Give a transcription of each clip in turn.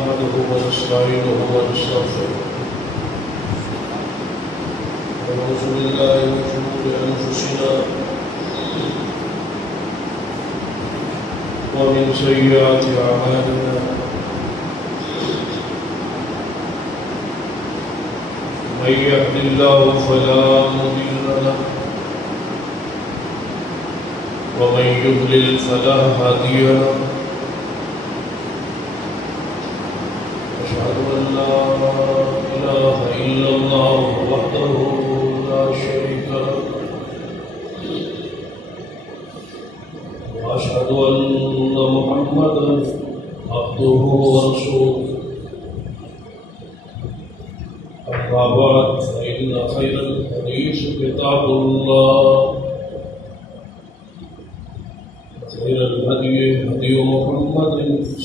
نحمده ونستعينه ونستغفره ونعوذ بالله من شرور أنفسنا ومن سيئات أعمالنا من يهد الله فلا مضل له ومن يضلل فلا هادي له أشهد أن لا إله إلا الله وحده لا شريك له وأشهد أن محمدا عبده ورسوله أما بعد فإن خير الحديث كتاب الله وخير الهدي هدي محمد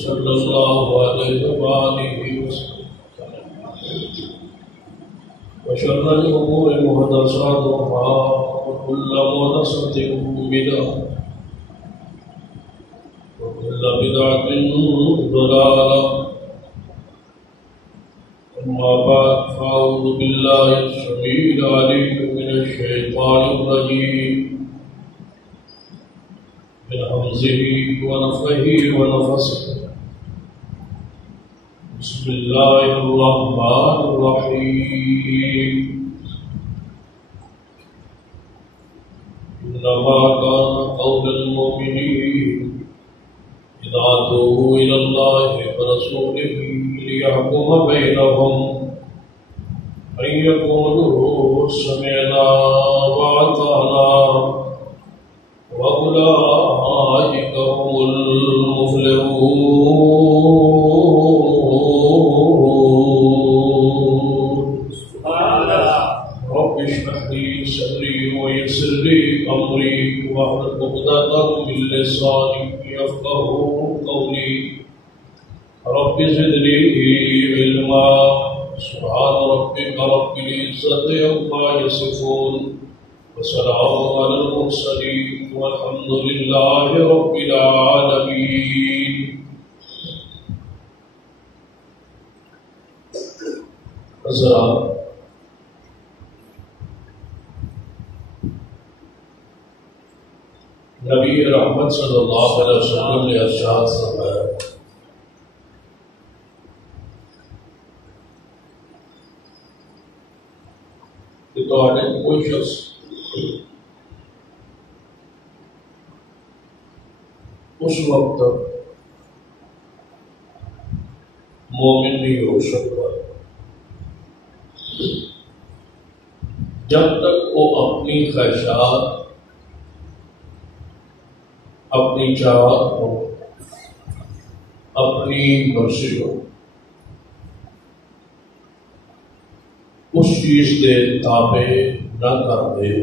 صلى الله عليه وآله وسلم وشر الأمور محدثاتها وكل محدثة بدعة وكل بدعة ضلالة أما بعد فأعوذ بالله السميع العليم من الشيطان الرجيم من همزه ونفخه ونفثه بسم الله الرحمن الرحيم إنما كان قول المؤمنين إذا دعوا إلى الله ورسوله ليحكم بينهم أن يقولوا سمعنا وأطعنا وأولئك هم المفلحون. رب اشرح لي صدري ويسر لي أمري واحلل عقدة من لساني يفقهوا قولي. رب زدني علما. سبحان ربك رب العزة عما يصفون وسلام على المرسلين والحمد لله رب العالمين. حضرات، نبی رحمت صلی اللہ علیہ وسلم نے ارشاد فرمایا کہ تواڈے کوئی شخص اس وقت تک مومن نہیں ہو سکتا جب تک وہ اپنی خواہشات، اپنی چاہت ہو، اپنی مرضی ہو، اس چیز کے تابع نہ کر دے.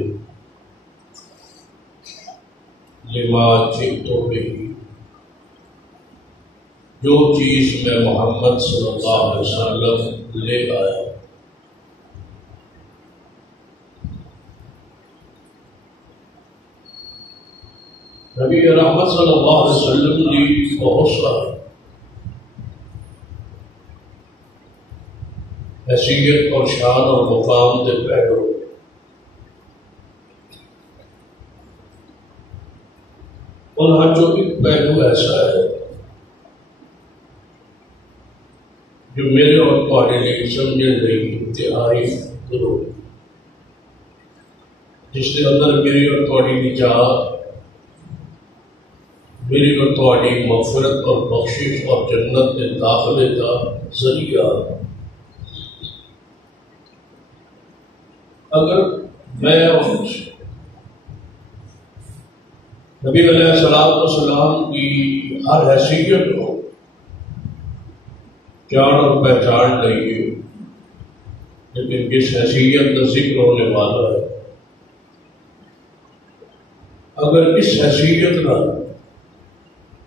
لما جئت به، جو چیز میں محمد صلی اللہ علیہ وسلم لے آیا. نبی رحمت صلی اللہ علیہ وسلم کی بہت ساری حیثیت اور شان اور مقام کے پہلو. انہاں جو ایک پہلو ایسا ہے جو میرے اور تمہارے لیے سمجھنے لئی انتہائی ضروری، جس کے اندر میری اور تمہاری نجات، میری اور تمہاری مغفرت اور بخشش اور جنت کے داخلے کا ذریعہ. اگر میں اور نبی علیہ السلام کی ہر حیثیت کو جان اور پہچان لئیے، لیکن جس حیثیت کا ذکر ہونے والا ہے، اگر اس حیثیت کا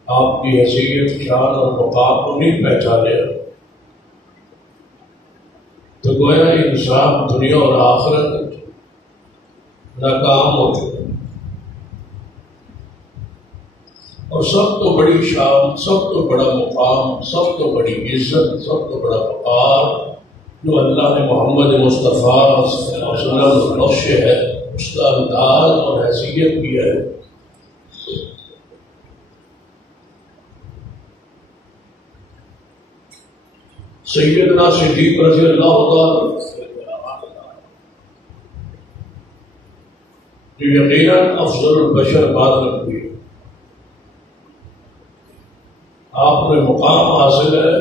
آپ کی حیثیت، شان اور مقام کو نہیں پہچانے تو گویا انسان دنیا اور آخرت ناکام ہو چکا. اور سب تو بڑی شان، سب تو بڑا مقام، سب تو بڑی عزت، سب تو بڑا وقار جو اللہ نے محمد مصطفیٰ صلی اللہ علیہ وسلم بخش ہے، اس کا انداز اور حیثیت بھی ہے۔ سیدنا صدیق رضی اللہ تعالیٰ جو یقیناً افضل البشر بعد رکھتی ہے، آپ میں مقام حاصل ہے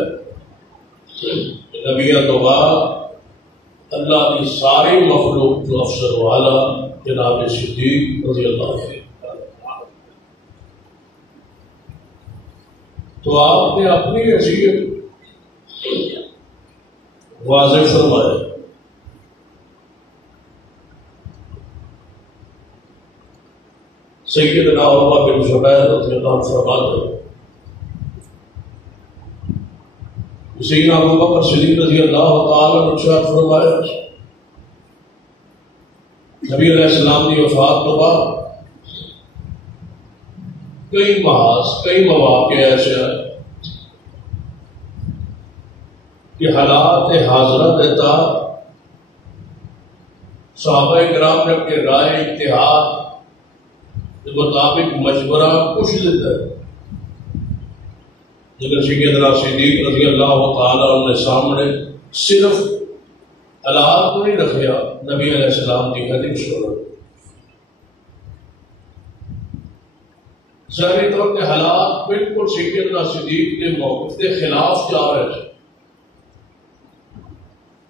نبیوں تو بعد اللہ کی ساری مخلوق جو افسر والا جناب صدیق رضی اللہ عنہ، تو آپ نے اپنی حیثیت واضح فرمایا۔ سیدنا عروہ بن زبیر رضی اللہ عنہ فرماتے ہیں، سیدنا ابو بکر صدیق رضی اللہ تعالیٰ نے ارشاد فرمایا، نبی علیہ السلام کی وفات کے بعد کئی محاذ، کئی مواقع ایسے آئے کہ حالات حاضرہ دیتا صحابہ کرام نے اپنے رائے اتحاد کے مطابق مشورہ کچھ دیتا ہے، لیکن سیدنا صدیق رضی اللہ تعالیٰ عنہ سامنے صرف حالات کو نہیں رکھا، نبی علیہ السلام کی حدیث سنا۔ ظاہری طور پہ حالات بالکل سیدنا صدیق کے موقف کے خلاف جا رہے تھے،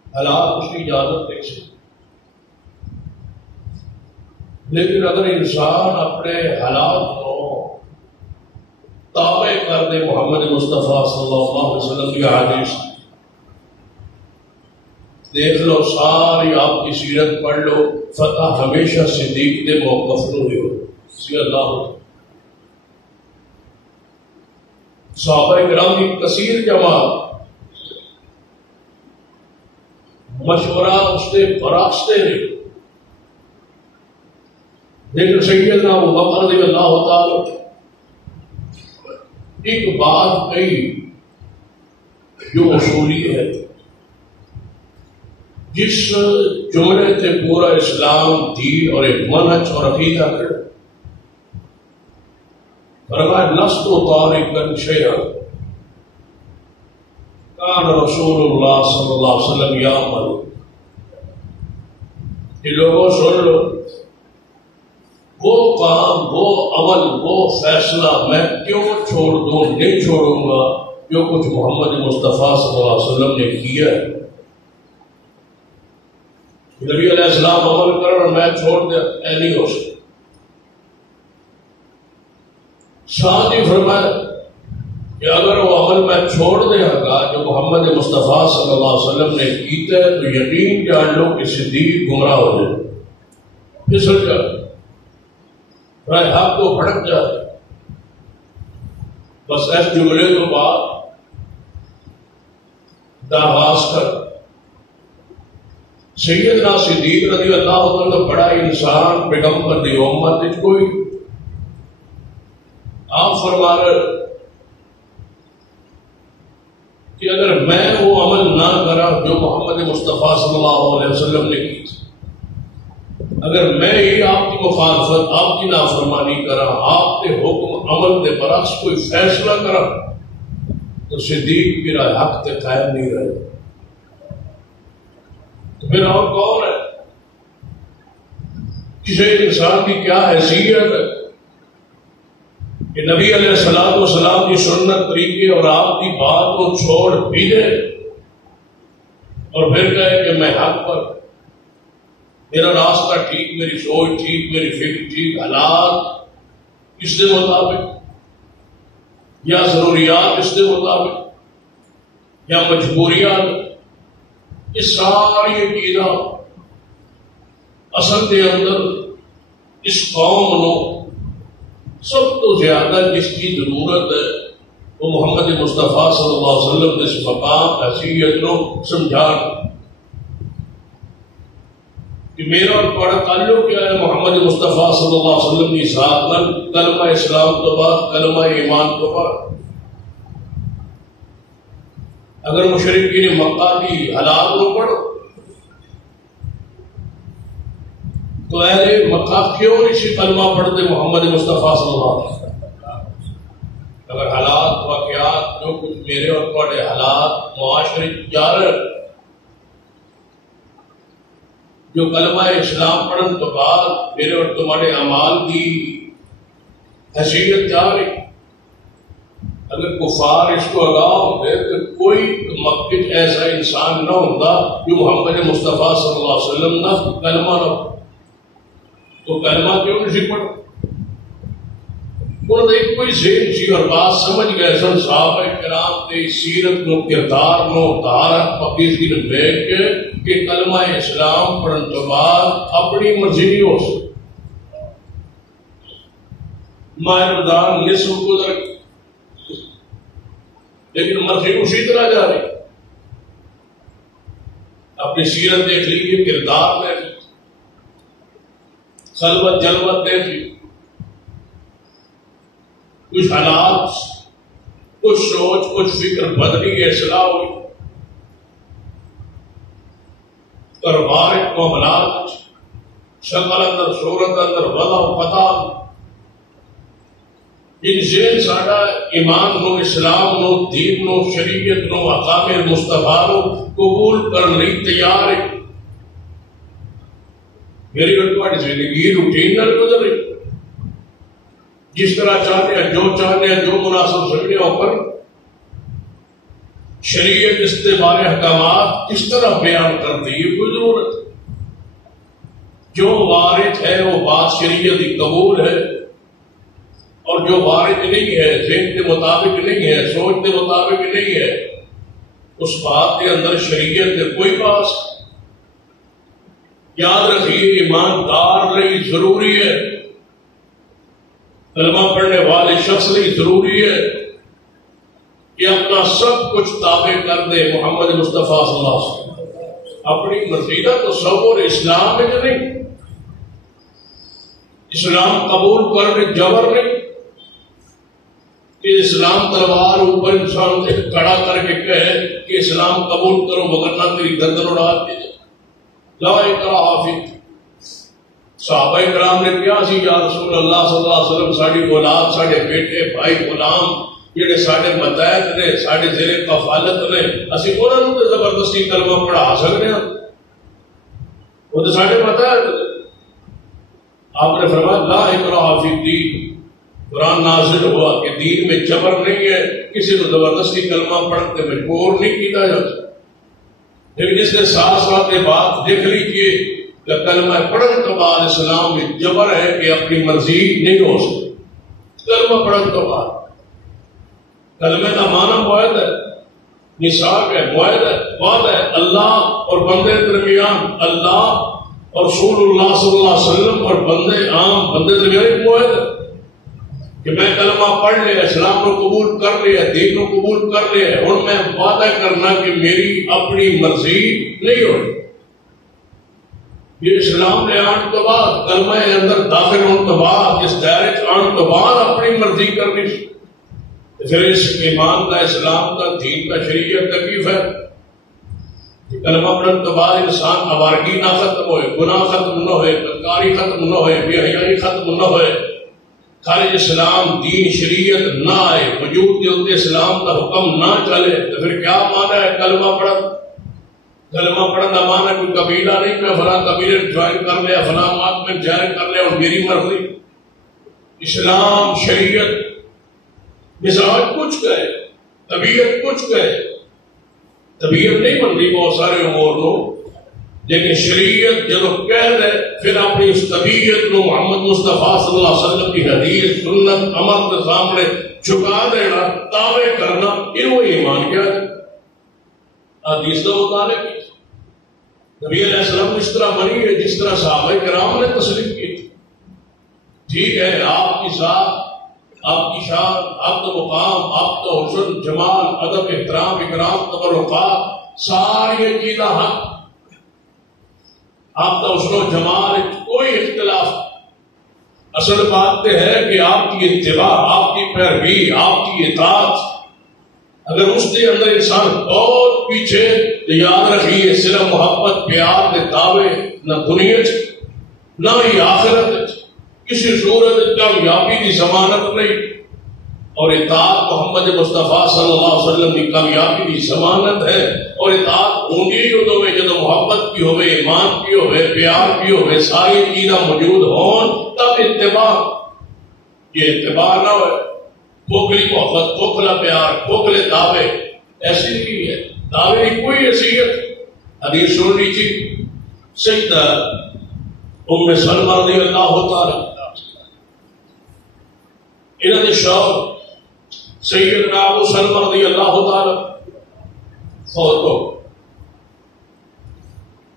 حالات اس کی اجازت نہیں سکتے، لیکن اگر انسان اپنے حالات کو تابع کر دے محمد مصطفیٰ صلی اللہ علیہ وسلم کی حدیث، دیکھ لو ساری آپ کی سیرت پڑھ لو، فتح ہمیشہ صدیق کے موقف میں ہوئی ہو، صلی اللہ علیہ وسلم۔ صحابہ کرام کی کثیر جماعت مشورہ اس کے براستے نہیں، لیکن سیدنا ابو بکر رضی اللہ تعالی ایک بات کہی جو اصولی ہے، جس جملے سے پورا اسلام، دین اور ایک منہج اور عقیدہ کھڑا، فرمایا لست تارکا شیئا کان رسول اللہ صلی اللہ علیہ وسلم یعمل۔ یہ لوگوں سن لو، وہ کام، وہ عمل، وہ فیصلہ میں کیوں چھوڑ دوں، نہیں چھوڑوں گا جو کچھ محمد مصطفیٰ صلی اللہ علیہ وسلم نے کیا ہے۔ نبی علیہ السلام عمل کریں اور میں چھوڑ دیا، اے نہیں ہو سکتا۔ ساتھ ہی فرمایا کہ اگر وہ عمل میں چھوڑ دیا گا جو محمد مصطفیٰ صلی اللہ علیہ وسلم نے کیتا ہے، تو یقین جان لو کہ صدیق گمراہ ہو جائے، پھسل جائے، رائے حق کو بھڑک جائے۔ بس اس جملے کے بعد دعواز کر سیدنا صدیق رضی اللہ عنہ بڑا انسان پیغمبر دی امت کوئی آپ فرما رہے کہ اگر میں وہ عمل نہ کرا جو محمد مصطفیٰ صلی اللہ علیہ وسلم نے کی، اگر میں ہی آپ کی مخالفت، آپ کی نافرمانی کرا، آپ کے حکم عمل کے برعکس کوئی فیصلہ کرا، تو صدیق میرا حق کے قائم نہیں رہے، تو پھر اور کون ہے؟ کسی انسان کی کیا حیثیت ہے کہ نبی علیہ السلام کی سنت طریقے اور آپ کی بات کو چھوڑ بھی دے اور پھر کہے کہ میں حق پر، میرا راستہ ٹھیک، میری سوچ ٹھیک، میری فکر ٹھیک، حالات اس کے مطابق یا ضروریات اس کے مطابق یا مجبوریات، اس ساری عقیدہ اصل کے اندر اس قوم کو سب تو زیادہ جس کی ضرورت ہے وہ محمد مصطفیٰ صلی اللہ علیہ وسلم کے اس مقام حیثیت کو سمجھا۔ کہ میرا اور تمہارا تعلق کیا ہے محمد مصطفیٰ صلی اللہ علیہ وسلم کی ذات نال کلمہ اسلام تو بعد کلمہ ایمان تو بعد اگر مشرکین مکہ کی حالات کو پڑھو تو اہل مکہ کیوں اسی کلمہ پڑھتے محمد مصطفیٰ صلی اللہ علیہ وسلم؟ اگر حالات واقعات جو کچھ میرے اور تمہارے حالات معاشرے جا رہے جو کلمہ اسلام پڑھن تو بعد میرے اور تمہارے اعمال کی حیثیت جا رہی، اگر کفار اس کو آگاہ ہوتے تو کوئی مکہ ایسا انسان نہ ہوتا جو محمد مصطفیٰ صلی اللہ علیہ وسلم نہ کلمہ نہ ہو، تو کلمہ کیوں نہیں پڑھو؟ وہ ایک کوئی ذہن سی اور بات سمجھ گئے سن صحابہ کرام کے سیرت نو کردار نو طہارت پاکیزگی نو دیکھ کے کہ کلمہ اسلام پڑھن تو بعد اپنی مرضی نہیں ہو سکتی۔ ماہ رمضان نصف گزر لیکن مرضی اسی طرح جا رہی، اپنی سیرت دیکھ لیجیے، کردار دیکھ لیجیے، خلوت جلوت دیکھ لیجیے، کچھ حالات کچھ سوچ کچھ فکر بدلی اصلاح ہوئی، کاروبار معاملات شکل اندر صورت اندر وضع و پتہ ان ذہن ساڈا ایمان نو اسلام نو دین نو شریعت نو احکام مصطفیٰ نو قبول کرنے تیار ہے۔ میری اور تمہاری زندگی روٹین نال گزر رہی، جس طرح چاہتے ہیں جو چاہتے ہیں جو مناسب سمجھنے اوپر شریعت اس کے بارے احکامات کس طرح بیان کرتی ہے، کوئی ضرورت جو وارد ہے وہ بات شریعت کی قبول ہے، اور جو وارد نہیں ہے ذہن کے مطابق نہیں ہے سوچ کے مطابق نہیں ہے اس بات کے اندر شریعت کے کوئی باس۔ یاد رکھیے ایماندار لئی ضروری ہے، کلمہ پڑھنے والے شخص لئی ضروری ہے کہ اپنا سب کچھ تابع کر دے محمد مصطفیٰ صلی اللہ علیہ وسلم، اپنی مرضیدہ تصور اسلام میں جو نہیں، اسلام قبول کرنے جبر نہیں کہ اسلام تلوار اوپر انسان سے کڑا کر کے کہے کہ اسلام قبول کرو مگر نہ تیری گردن اڑا دی جائے۔ لا اکراہ فی الدین، صحابہ کرام نے کیا سی یا رسول اللہ صلی اللہ علیہ وسلم ساڑی اولاد ساڑے بیٹے بھائی غلام جڑے ساڑے متحد نے ساڑے زیر کفالت نے اسی انہوں نے زبردستی کلمہ پڑھا سکتے ہیں، وہ تو ساڑے متحد نے۔ آپ نے فرمایا لا اکراہ فی الدین، قرآن نازل ہوا کہ دین میں جبر نہیں ہے، کسی کو زبردستی کلمہ پڑھتے مجبور نہیں کیا جاتا، لیکن اس کے ساتھ ساتھ یہ بات دیکھ لیجیے کہ کلمہ پڑھن کے بعد اسلام میں جبر ہے کہ اپنی مرضی نہیں ہو سکتی۔ کلمہ پڑھن کے بعد کلمہ کا معنی معاہد ہے، نصاب ہے، معاہد ہے، وعدہ ہے اللہ اور بندے درمیان، اللہ اور رسول اللہ صلی اللہ علیہ وسلم اور بندے عام بندے درمیان ایک معاہد ہے کہ میں کلمہ پڑھ لیا، اسلام کو قبول کر لیا، دین کو قبول کر لیا، اور میں وعدہ کرنا کہ میری اپنی مرضی نہیں ہوئی۔ یہ اسلام نے آن تو بعد کلمہ اندر داخل ہونے تو بعد اس دائرے آن تو بعد اپنی مرضی کرنی، پھر اس ایمان کا اسلام کا دین کا شریعت تکلیف ہے کہ کلمہ پڑھنے تو بعد انسان آوارگی نہ ختم ہوئے، گناہ ختم نہ ہوئے، بدکاری ختم نہ ہوئے، بے حیائی ختم نہ ہوئے، خارج اسلام دین شریعت نہ آئے، وجود کے اندر اسلام کا حکم نہ چلے، تو پھر کیا معنی ہے کلمہ پڑھنا؟ کلمہ پڑھنا معنی کوئی قبیلہ نہیں، میں فلاں قبیلے جوائن کر لیا، فلاں بات میں جوائن کر لیا اور میری مرضی۔ اسلام شریعت مزاج کچھ کہے، طبیعت کچھ کہے، طبیعت نہیں بنتی بہت سارے امور لوگ، لیکن شریعت جب کہہ دے پھر اپنی اس طبیعت کو محمد مصطفیٰ صلی اللہ علیہ وسلم کی حدیث سنت عمل کے سامنے جھکا دینا، دعوے کرنا، یہ وہ ایمان کیا ہے؟ حدیث کا مطالعہ کی نبی علیہ السلام اس طرح بنی ہے جس طرح صحابہ کرام نے تسلیم کی تھی۔ ٹھیک ہے آپ کی ذات، آپ کی شان، آپ کا مقام، آپ کا حسن جمال ادب احترام اکرام تبرکات ساری چیزیں حق، آپ کا حسن و جمال کوئی اختلاف، اصل بات یہ ہے کہ آپ کی اتباع، آپ کی پیروی، آپ کی اطاعت، اگر اس کے اندر انسان بہت پیچھے تو یاد رکھیے صرف محبت پیار کے دعوے نہ دنیا نہ ہی آخرت کسی صورت کامیابی کی ضمانت نہیں، اور اطاعت محمد مصطفیٰ صلی اللہ علیہ وسلم کی کامیابی کی ضمانت ہے۔ اور اطاعت ہونی جدوں میں جدوں محبت کی ہوئے، ایمان کی ہوئے، پیار کی ہوئے، ساری چیزاں موجود ہون تب اتباع۔ یہ اتباع نہ ہوئے کھوکھلی محبت، کھوکھلا پیار، کھوکھلے دعوے، ایسی نہیں ہے، دعوے کی کوئی حیثیت۔ حدیث سن لیجیے، سیدہ ام سلمہ رضی اللہ تعالی انہوں نے شوہر سیدنا ابو سلمہ رضی اللہ تعالی فوت ہو،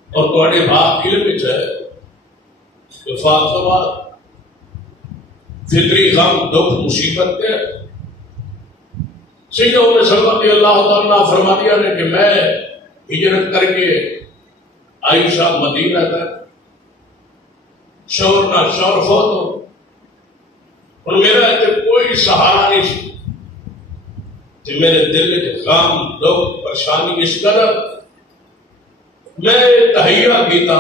اور تھوڑے باپ علم وچ ہے وفات کے بعد فطری غم دکھ مصیبت کے سیدنا ام سلمہ رضی اللہ تعالی فرما دیا نے کہ میں ہجرت کر کے عائشہ مدینہ تک، شوہر نہ شوہر فوت ہو، اور میرا کوئی سہارا نہیں سی، کہ میرے دل میں غم دکھ پریشانی اس قدر میں تہیا کیتا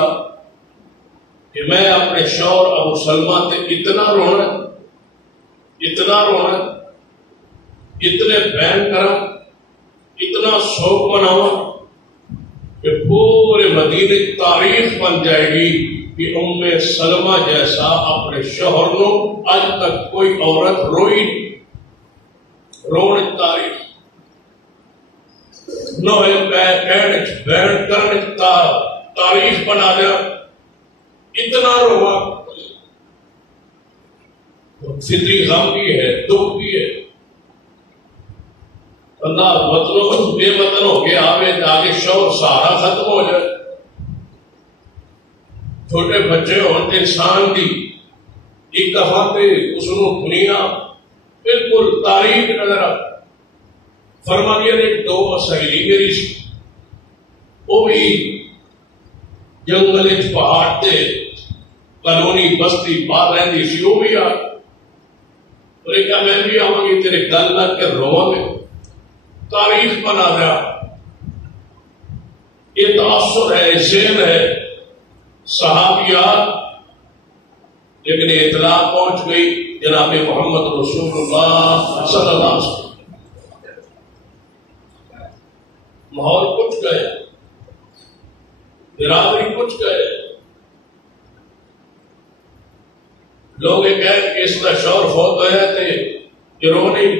کہ میں اپنے شوہر ابو سلمہ تے اتنا رونا، اتنا رونا، اتنے بین کرا، اتنا شوق مناوا کہ پورے مدینے تاریخ بن جائے گی کہ ام سلمہ جیسا اپنے شوہر نو اج تک کوئی عورت روئی نہیں، رونے تاریخ نوے بین کرنے تاریخ بنا دیا، اتنا روا۔ فطری غم بھی ہے، دکھ بھی ہے، اللہ وطنوں بے وطن ہو کے آوے آگے شوہر سہارا ختم ہو جائے، چھوٹے بچے ہوں انسان کی ایک دفعہ تے اس نو دنیا بالکل تاریخ نظر آ فرما دیا نے دو سہیلی میری سی، وہ بھی جنگل پہاڑ تے کالونی بستی باہر رہتی سی، وہ بھی آ کیا میں بھی آؤں گی تیرے گل لگ کے رواں گے، تاریخ بنا دیا۔ یہ تاثر ہے، ذہن ہے صحابیات، لیکن اطلاع پہنچ گئی جناب محمد رسول اللہ صلی اللہ علیہ وسلم، ماحول کچھ گئے، برادری کچھ گئے، لوگ یہ کہہ کہ اس کا شوہر فوت ہوئے تھے کہ رو نہیں،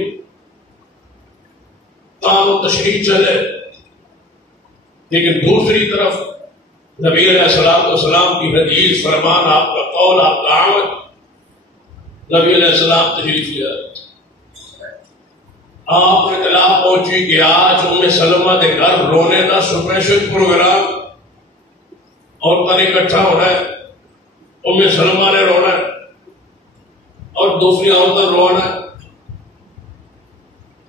تام و تشریح چلے، لیکن دوسری طرف نبی علیہ السلام کی حدیث فرمان، آپ کا قول، آپ کا عمل، نبی علیہ السلام تشریف لیا، آپ نے اطلاع پہنچی کہ آج ام سلمہ کے گھر رونے کا اسپیشل پروگرام، عورتوں نے اکٹھا ہونا ہے، ام سلمہ نے رونا ہے اور دوسری عورتیں رونا ہے،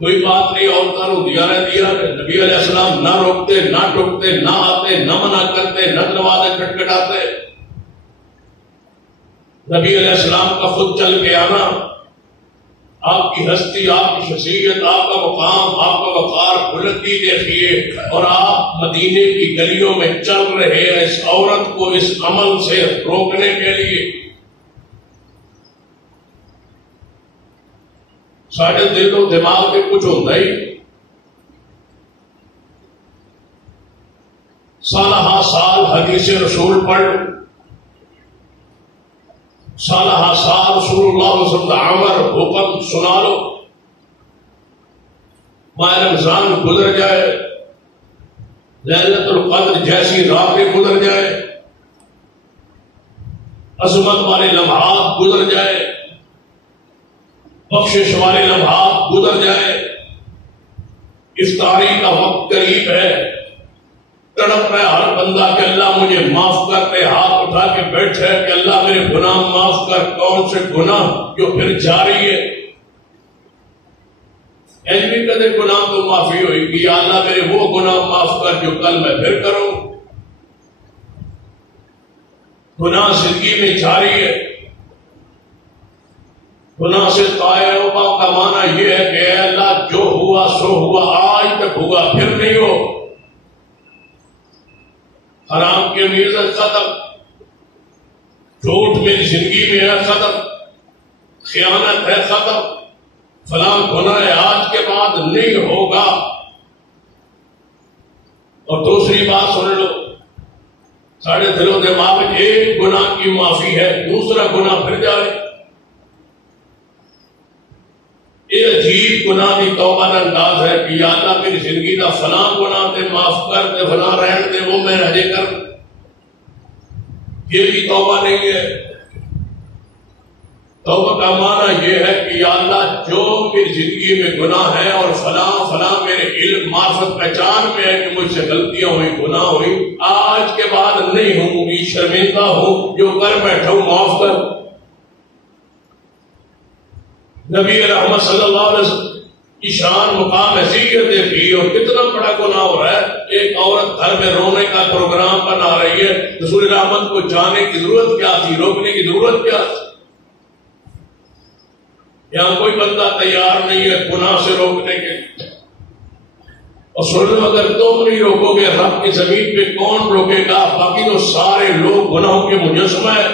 کوئی بات نہیں، عورتوں کو دیا نہ دیا، نبی علیہ السلام نہ روکتے، نہ ٹوکتے، نہ آتے، نہ منع کرتے، نہ دروازے کھٹکھٹاتے، نبی علیہ السلام کا خود چل کے آنا، آپ کی ہستی، آپ کی شخصیت، آپ کا مقام، آپ کا وقار، بلندی دیکھیے، اور آپ مدینے کی گلیوں میں چل رہے ہیں اس عورت کو اس عمل سے روکنے کے لیے۔ ساڑھے دل و دماغ میں کچھ ہوتا ہی، سالہ ہاں سال حدیث رسول پڑھ، سالہ ہاں سال رسول اللہ صلی اللہ علیہ وسلم کا عمر حکم سنا لو، ماہ رمضان گزر جائے، لیلۃ القدر جیسی راتیں گزر جائے، عظمت والے لمحات گزر جائے، بخشش والے لمحات گزر جائے، افطاری کا وقت قریب ہے، تڑپ رہا ہر بندہ کہ اللہ مجھے معاف کر دے، ہاتھ اٹھا کے بیٹھے کہ اللہ میرے گناہ معاف کر، کون سے گناہ جو پھر جاری ہے، بھی کدے گناہ تو معافی ہوئی کہ یا اللہ میرے وہ گناہ معاف کر جو کل میں پھر کروں، گناہ زندگی میں جاری ہے. گناہ سے توبہ کا معنی یہ ہے کہ اے اللہ جو ہوا سو ہوا، آج تک ہوا پھر نہیں ہو. حرام کی امیزت ختم، جھوٹ میری زندگی میں ہے ختم، خیانت ہے ختم، فلاں گناہ آج کے بعد نہیں ہوگا. اور دوسری بات سن لو، ساڑھے دل و دماغ میں ایک گناہ کی معافی ہے، دوسرا گناہ پھر جائے. یہ عجیب گناہ کی توبہ کا انداز ہے کہ یا اللہ میری زندگی کا فلاں گناہ تے معاف کر دے، فلاں رہن دے، وہ میں رجے کر. یہ بھی توبہ نہیں ہے. توبہ کا معنی یہ ہے کہ یا اللہ جو میری زندگی میں گناہ ہے اور فلاں فلاں میرے علم معرفت پہچان میں ہے کہ مجھ سے غلطیاں ہوئی، گناہ ہوئی، آج کے بعد نہیں ہوں گی، شرمندہ ہوں، جو کر بیٹھا ہوں معاف کر. نبی رحمت صلی اللہ علیہ وسلم کی شان مقام حیثیت دیکھی اور کتنا بڑا گناہ ہو رہا ہے. ایک عورت گھر میں رونے کا پروگرام بنا رہی ہے، رسول رحمت کو جانے کی ضرورت کیا تھی، روکنے کی ضرورت کیا تھی؟ یہاں کوئی بندہ تیار نہیں ہے گناہ سے روکنے کے. اور سن لو، اگر تم نہیں روکو گے رب کی زمین پہ کون روکے گا؟ باقی تو سارے لوگ گناہوں کے مجسمہ ہے.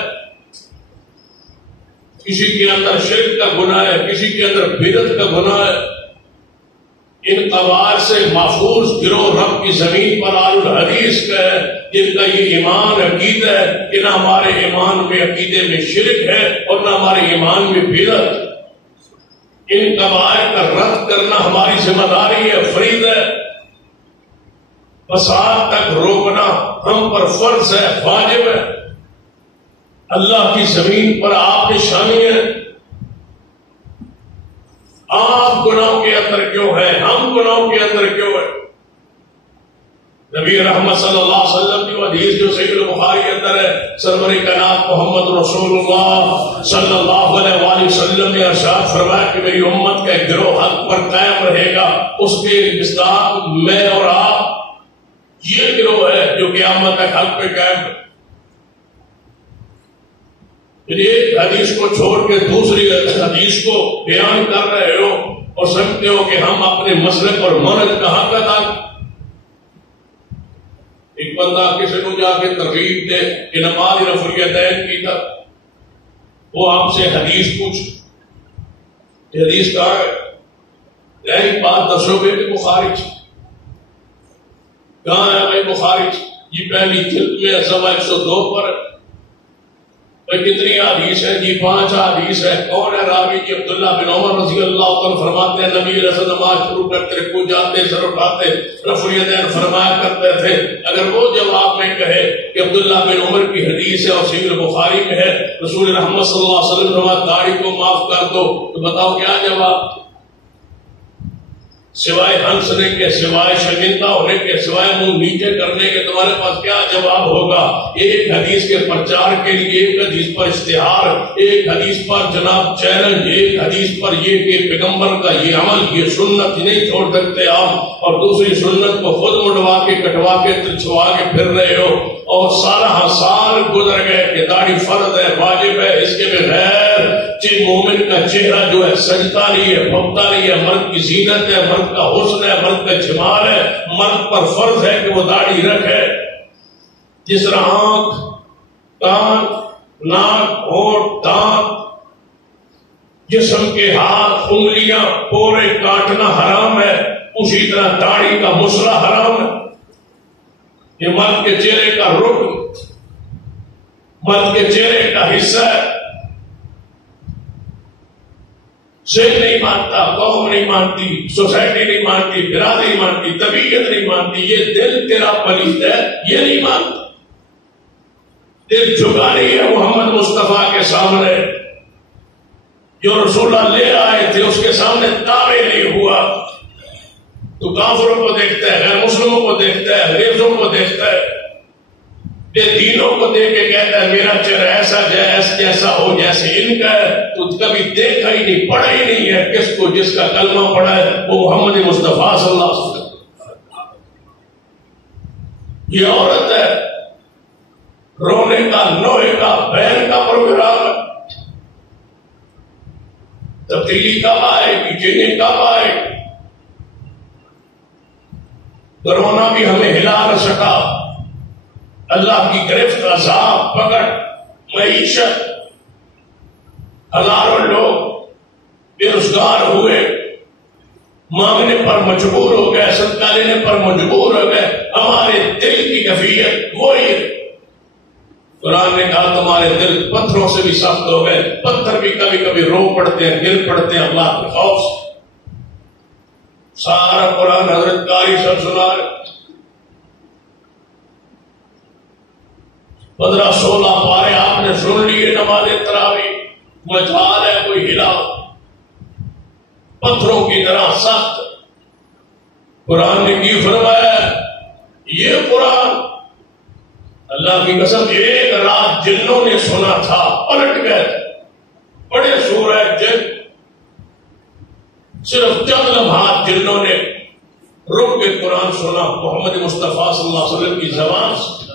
کسی کے اندر شرک کا گناہ ہے، کسی کے اندر بدعت کا گناہ ہے. ان قوار سے محفوظ گروہ رب کی زمین پر آل الحدیث کا ہے، جن کا یہ ایمان عقیدہ ہے کہ نہ ہمارے ایمان میں عقیدے میں شرک ہے اور نہ ہمارے ایمان میں بدعت. ان قوار کا رد کرنا ہماری ذمہ داری ہے، فرض ہے. فساد تک روکنا ہم پر فرض ہے، واجب ہے. اللہ کی زمین پر آپ نشانی ہے. آپ گناہوں کے اندر کیوں ہیں؟ ہم گناہوں کے اندر کیوں ہیں؟ نبی رحمت صلی اللہ علیہ وسلم کی حدیث جو صحیح البخاری کے اندر ہے، سرور کائنات محمد رسول اللہ صلی اللہ علیہ وآلہ وسلم نے ارشاد فرمایا کہ میری امت کا ایک گروہ حق پر قائم رہے گا، اس کے مصداق میں اور آپ. یہ گروہ ہے جو قیامت تک حق پہ قائم ہے. ایک حدیث کو چھوڑ کے دوسری حدیث کو بیان کر رہے ہو اور سمجھتے ہو کہ ہم اپنے مسلک اور منہج کا حق ادا. ایک بندہ کسی کو جا کے ترغیب دے کہ نماز رفعیتین کی تھا، وہ آپ سے حدیث پوچھ، حدیث کہا ہے، ایک بات دسو گے کہ بخاری کہاں ہے بھائی؟ بخاری یہ پہلی جلد میں سوا 102 پر ہے. کتنی حدیث ہے جی؟ 5 حدیث ہے. کون ہے راوی جی؟ عبداللہ بن عمر رضی اللہ عنہ فرماتے ہیں نبی علیہ السلام نماز شروع کرتے رکوع جاتے سر اٹھاتے رفع الیدین فرمایا کرتے تھے. اگر وہ جواب میں کہے کہ عبداللہ بن عمر کی حدیث ہے اور صحیح البخاری میں ہے، رسول رحمت صلی اللہ علیہ وسلم نے داڑھی کو معاف کر دو، تو بتاؤ کیا جواب؟ سوائے ہنسنے کے، سوائے شرمندہ ہونے کے، سوائے منہ نیچے کرنے کے تمہارے پاس کیا جواب ہوگا؟ ایک حدیث کے پرچار کے لیے، ایک حدیث پر اشتہار، ایک حدیث پر جناب چیلنج، ایک حدیث پر یہ کہ پیغمبر کا یہ عمل، یہ سنت نہیں چھوڑ سکتے آپ، اور دوسری سنت کو خود مڑوا کے کٹوا کے چھوا کے پھر رہے ہو. اور سارا سال گزر گئے کہ داڑھی فرض ہے، واجب ہے، اس کے بغیر مومن کا چہرہ جو ہے سجدہ نہیں ہے، پھپتا نہیں ہے. مرد کی زینت ہے، مرد کا حسن ہے، مرد کا جمال ہے. مرد پر فرض ہے کہ وہ داڑھی رکھے. جس طرح آنکھ، کان، ناک، ہونٹ، دانت، جسم کے ہاتھ، انگلیاں، پورے کاٹنا حرام ہے، اسی طرح داڑھی کا مسئلہ حرام ہے. یہ مرد کے چہرے کا رکن، مرد کے چہرے کا حصہ ہے. ذہن نہیں مانتا، قوم نہیں مانتی، سوسائٹی نہیں مانتی، برادری مانتی، طبیعت نہیں مانتی. یہ دل تیرا پلیت ہے، یہ نہیں مانتا. دل جھکا نہیں ہے محمد مصطفیٰ کے سامنے. جو رسول اللہ لے آئے تھے اس کے سامنے تابع نہیں ہوا. تو کافروں کو دیکھتا ہے، غیر مسلموں کو دیکھتا ہے، انگریزوں کو دیکھتا ہے، بے دینوں کو دیکھ کے کہتا ہے میرا چہرہ ایسا جیسا ہو جیسے ان کا ہے. تو کبھی دیکھا ہی نہیں، پڑھا ہی نہیں ہے کس کو. جس کا کلمہ پڑھا ہے وہ محمد مصطفیٰ صلی اللہ علیہ وسلم. یہ عورت ہے، رونے کا، نوحے کا، بہن کا پروگرام ہے۔ تبدیلی کب آئے گی؟ چینج کب آئے گی؟ کرونا بھی ہمیں ہلا نہ سکا، اللہ کی گرفت، عذاب، پکڑ، معیشت، ہزاروں لوگ بے روزگار ہوئے، مانگنے پر مجبور ہو گئے، صدقہ لینے پر مجبور ہو گئے۔ ہمارے دل کی کیفیت وہی ہے۔ قرآن نے کہا تمہارے دل پتھروں سے بھی سخت ہو گئے، پتھر بھی کبھی کبھی رو پڑتے ہیں، گر پڑتے ہیں اللہ کے خوف سے۔ سارا قرآن حضرت قاری صاحب سنا رہے، 15-16 پارے آپ نے سن لیے نماز تراویح، مجال ہے کوئی ہلا، پتھروں کی طرح سخت۔ قرآن نے کی فرمایا، یہ قرآن اللہ کی قسم ایک رات جنوں نے سنا تھا، پلٹ گئے، بڑے سورہ جن، صرف چند لمحات جنوں نے رک کے قرآن سنا محمد مصطفیٰ صلی اللہ علیہ وسلم کی زبان سے۔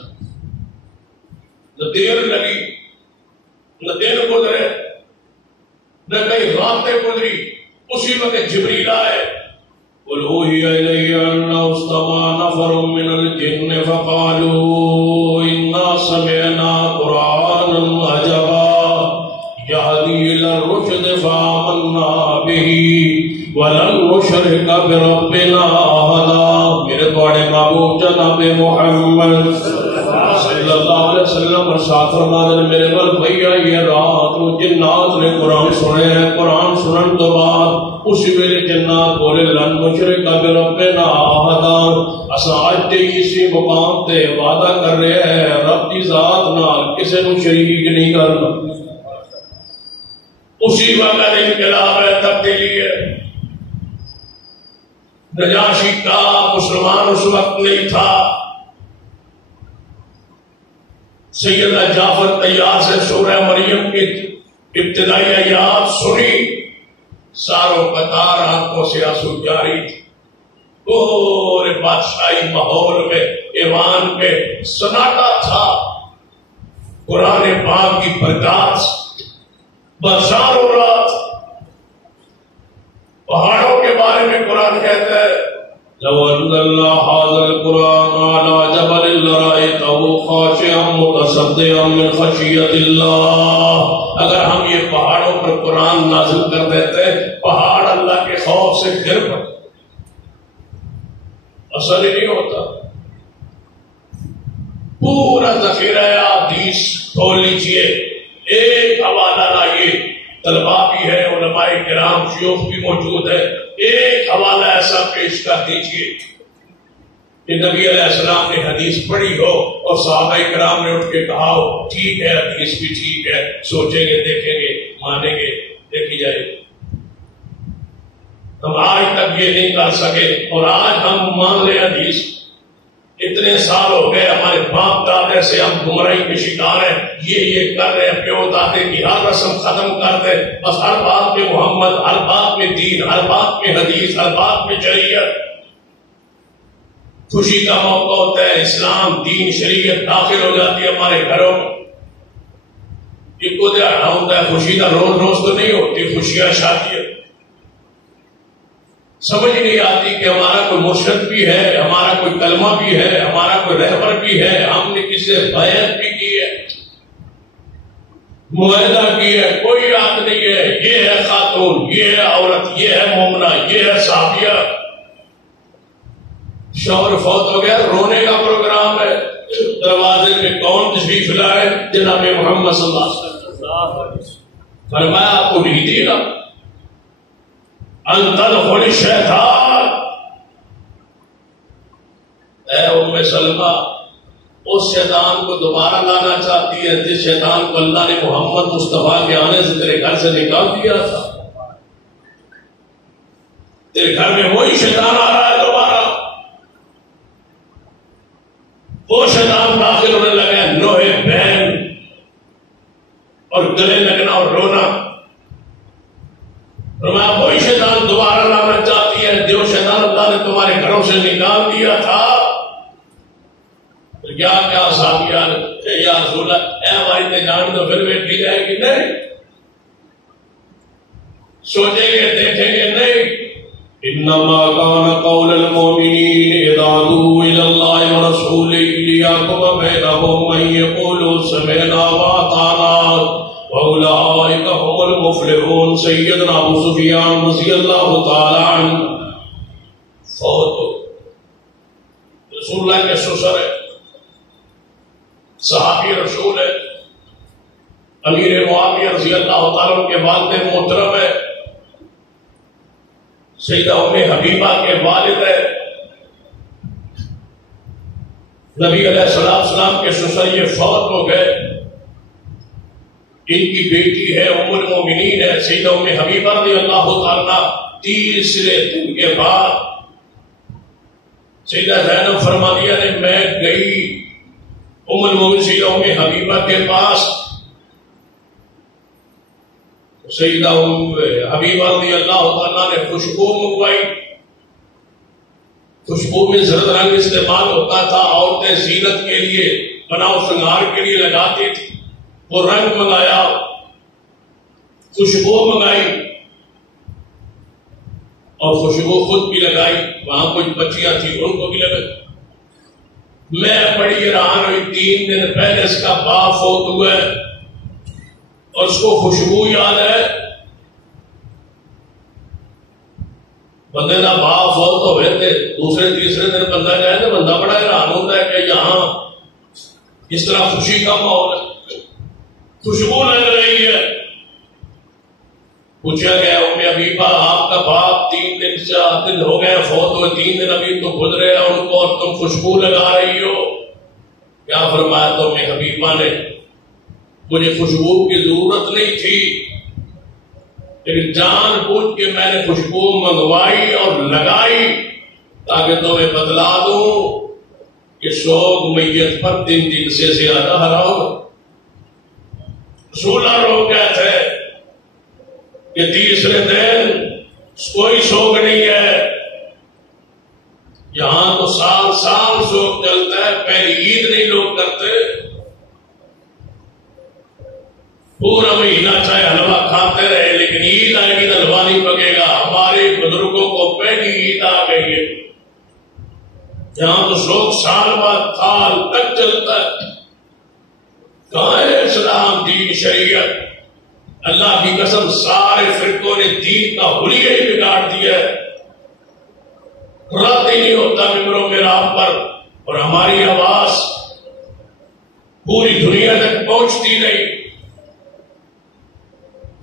نہ دیر لگی، نہ دن گزرے، نہ کئی راتیں گزری، اسی وقت جبریل آئے، قُلْ أُوحِيَ إِلَيَّ أَنَّهُ اسْتَمَعَ نَفَرٌ مِّنَ الْجِنِّ فَقَالُوا إِنَّا سَمِعْنَا قُرْآنًا عَجَبًا يَهْدِي إِلَى الرُّشْدِ فَآمَنَّا بِهِ وَلَن نُّشْرِكَ بِرَبِّنَا أَحَدًا۔ میرے بڑے محبوب جناب محمد صلی اللہ علیہ وسلم اور ساتھ فرماتے میرے بل بھیا یہ رات جنات نے قرآن سنے ہیں، قرآن سنن تو بعد اسی ویلے جنات بولے لن نشرک بربنا احدا، اساں اج اسی مقام تے وعدہ کر رہے ہیں رب کی ذات نال کسی کو شریک نہیں کرنا۔ اسی وقت انقلاب ہے، تبدیلی ہے۔ نجاشی کا مسلمان اس وقت نہیں تھا، سیدنا جعفر طیار سے سورہ مریم کی ابتدائی آیات سنی، ساروں قطار آنکھوں سے آنسو جاری تھی۔ پورے بادشاہی ماحول میں، ایوان میں سناٹا تھا، قرآن پاک کی برکات برسار ہو رہا تھا۔ پہاڑوں کے بارے میں قرآن کہتا ہے لو انزلنا هذا القرآن على جبل لرأيته خاشعا متصدعا من خشية الله، اگر ہم یہ پہاڑوں پر قرآن نازل کر دیتے پہاڑ اللہ کے خوف سے گر پڑتے، اثر ہی نہیں ہوتا۔ پورا ذخیرہ حدیث کھول لیجیے، ایک حوالہ لائیے، طلبا بھی ہے، علماء کرام شیوخ بھی موجود ہے، ایک حوالہ ایسا پیش کر دیجیے کہ نبی علیہ السلام نے حدیث پڑھی ہو اور صحابہ کرام نے اٹھ کے کہا ہو ٹھیک ہے، حدیث بھی ٹھیک ہے، سوچیں گے، دیکھیں گے، مانیں گے، دیکھی جائے۔ ہم آج تک یہ نہیں کر سکے اور آج ہم مان لیں حدیث۔ اتنے سال ہو گئے، ہمارے باپ دادے سے ہم گمراہی کے شکار ہیں، یہ کر رہے ہیں، پیو دادے کی ہر رسم ختم کر دے، بس ہر بات میں محمد، ہر بات میں دین، ہر بات میں حدیث، ہر بات میں شریعت۔ خوشی کا موقع ہوتا ہے، اسلام، دین، شریعت داخل ہو جاتی ہے ہمارے گھروں میں۔ ایک کو دیہڑا ہوتا ہے، خوشی کا روز روز تو نہیں ہوتی، خوشیاں شادی۔ سمجھ نہیں آتی کہ ہمارا کوئی مرشد بھی ہے، ہمارا کوئی کلمہ بھی ہے، ہمارا کوئی رہبر بھی ہے، ہم نے کسی سے بیعت بھی کی ہے، معاہدہ کی ہے، کوئی یاد نہیں ہے، یہ ہے خاتون، یہ ہے عورت، یہ ہے مومنہ، یہ ہے صحابیہ۔ شوہر فوت ہو گیا، رونے کا پروگرام ہے، دروازے میں کون تشریف لائے؟ جناب محمد صلی اللہ علیہ وسلم۔ فرمایا آپ کو نہیں دے گا انتل خلی شیطان، اے ام سلمہ اس شیطان کو دوبارہ لانا چاہتی ہے جس شیطان کو اللہ نے محمد مصطفیٰ کے آنے سے تیرے گھر سے نکال دیا تھا۔ تیرے گھر میں وہی شیطان آ رہا ہے دوبارہ، وہ شیطان داخل ہونے لگے، نوحے بہن اور گلے لگنا اور رونا۔ فرمایا وہی شیطان دوبارہ لانا چاہتی ہے جو شیطان اللہ نے تمہارے گھروں سے نکال دیا تھا۔ کیا کیا صحابیہ کہ یا رسول اللہ اے ہماری تے جان تو پھر بیٹھی جائے گی؟ نہیں. سوچیں گے دیکھیں گے نہیں. انما كان قول المؤمنين اذا دعوا الى الله ورسوله ليحكم بينهم ان يقولوا سمعنا واطعنا واولئك هم المفلحون. سیدنا ابو سفیان رضی اللہ تعالی عنہ فوت رسول اللہ کے سسر ہے، صحابی رسول ہے، امیر معاویہ رضی اللہ تعالیٰ کے والد محترم ہے، سیدہ ام حبیبہ کے والد ہے، نبی علیہ السلام کے سسر یہ فوت ہو گئے. ان کی بیٹی ہے ام المومنین ہے سیدہ ام حبیبہ رضی اللہ تعالیٰ. تیسرے دن کے بعد سیدہ زینب فرمانیہ نے میں گئی ام المومنین سیدہ ام حبیبہ کے پاس. سیدہ حبیبہ رضی اللہ تعالیٰ نے خوشبو منگوائی. خوشبو میں زرد رنگ استعمال ہوتا تھا، عورتیں زینت کے لیے بناؤ شنگار کے لیے لگاتی تھی. وہ رنگ منگایا، خوشبو منگائی اور خوشبو خود بھی لگائی. وہاں کچھ بچیاں تھیں ان کو بھی لگائی. میں بڑی حیران ہوئی. 3 دن پہلے اس کا باپ فوت ہوا ہے اور اس کو خوشبو یاد ہے. بندے کا باپ فوت ہوئے تھے دوسرے تیسرے دن بندہ جائے تو بندہ بڑا حیران ہوتا ہے کہ یہاں اس طرح خوشی کا ماحول ہے، خوشبو لگ رہی ہے. پوچھا گیا ام حبیبہ آپ کا باپ 3 دن 4 دن ہو گئے فوت ہوئے، 3 دن ابھی تو گزرے ہیں ان کو اور تم خوشبو لگا رہی ہو. کیا فرمایا تو ام حبیبہ نے مجھے خوشبو کی ضرورت نہیں تھی لیکن جان بوجھ کے میں نے خوشبو منگوائی اور لگائی تاکہ تمہیں بتلا دوں کہ سوگ میت پر 3 دن سے زیادہ حرام. رسول اللہ لوگ کہتے ہیں کہ تیسرے دن کوئی سوگ نہیں ہے. یہاں تو سال سال سوگ چلتا ہے. پہلی عید نہیں لوگ کرتے، پورا مہینہ چاہے حلوہ کھاتے رہے لیکن عید آئے گی تو حلوہ نہیں پکے گا. ہمارے بزرگوں کو پہلی عید آ گئی ہے. یہاں تو سوگ سال بعد سال تک چلتا ہے. کہاں ہے اسلام دین شریعت؟ اللہ کی قسم سارے فرقوں نے دین کا حلیہ ہی بگاڑ دیا ہے. رد ہی نہیں ہوتا ممبروں میں راہ پر اور ہماری آواز پوری دنیا تک پہنچتی نہیں.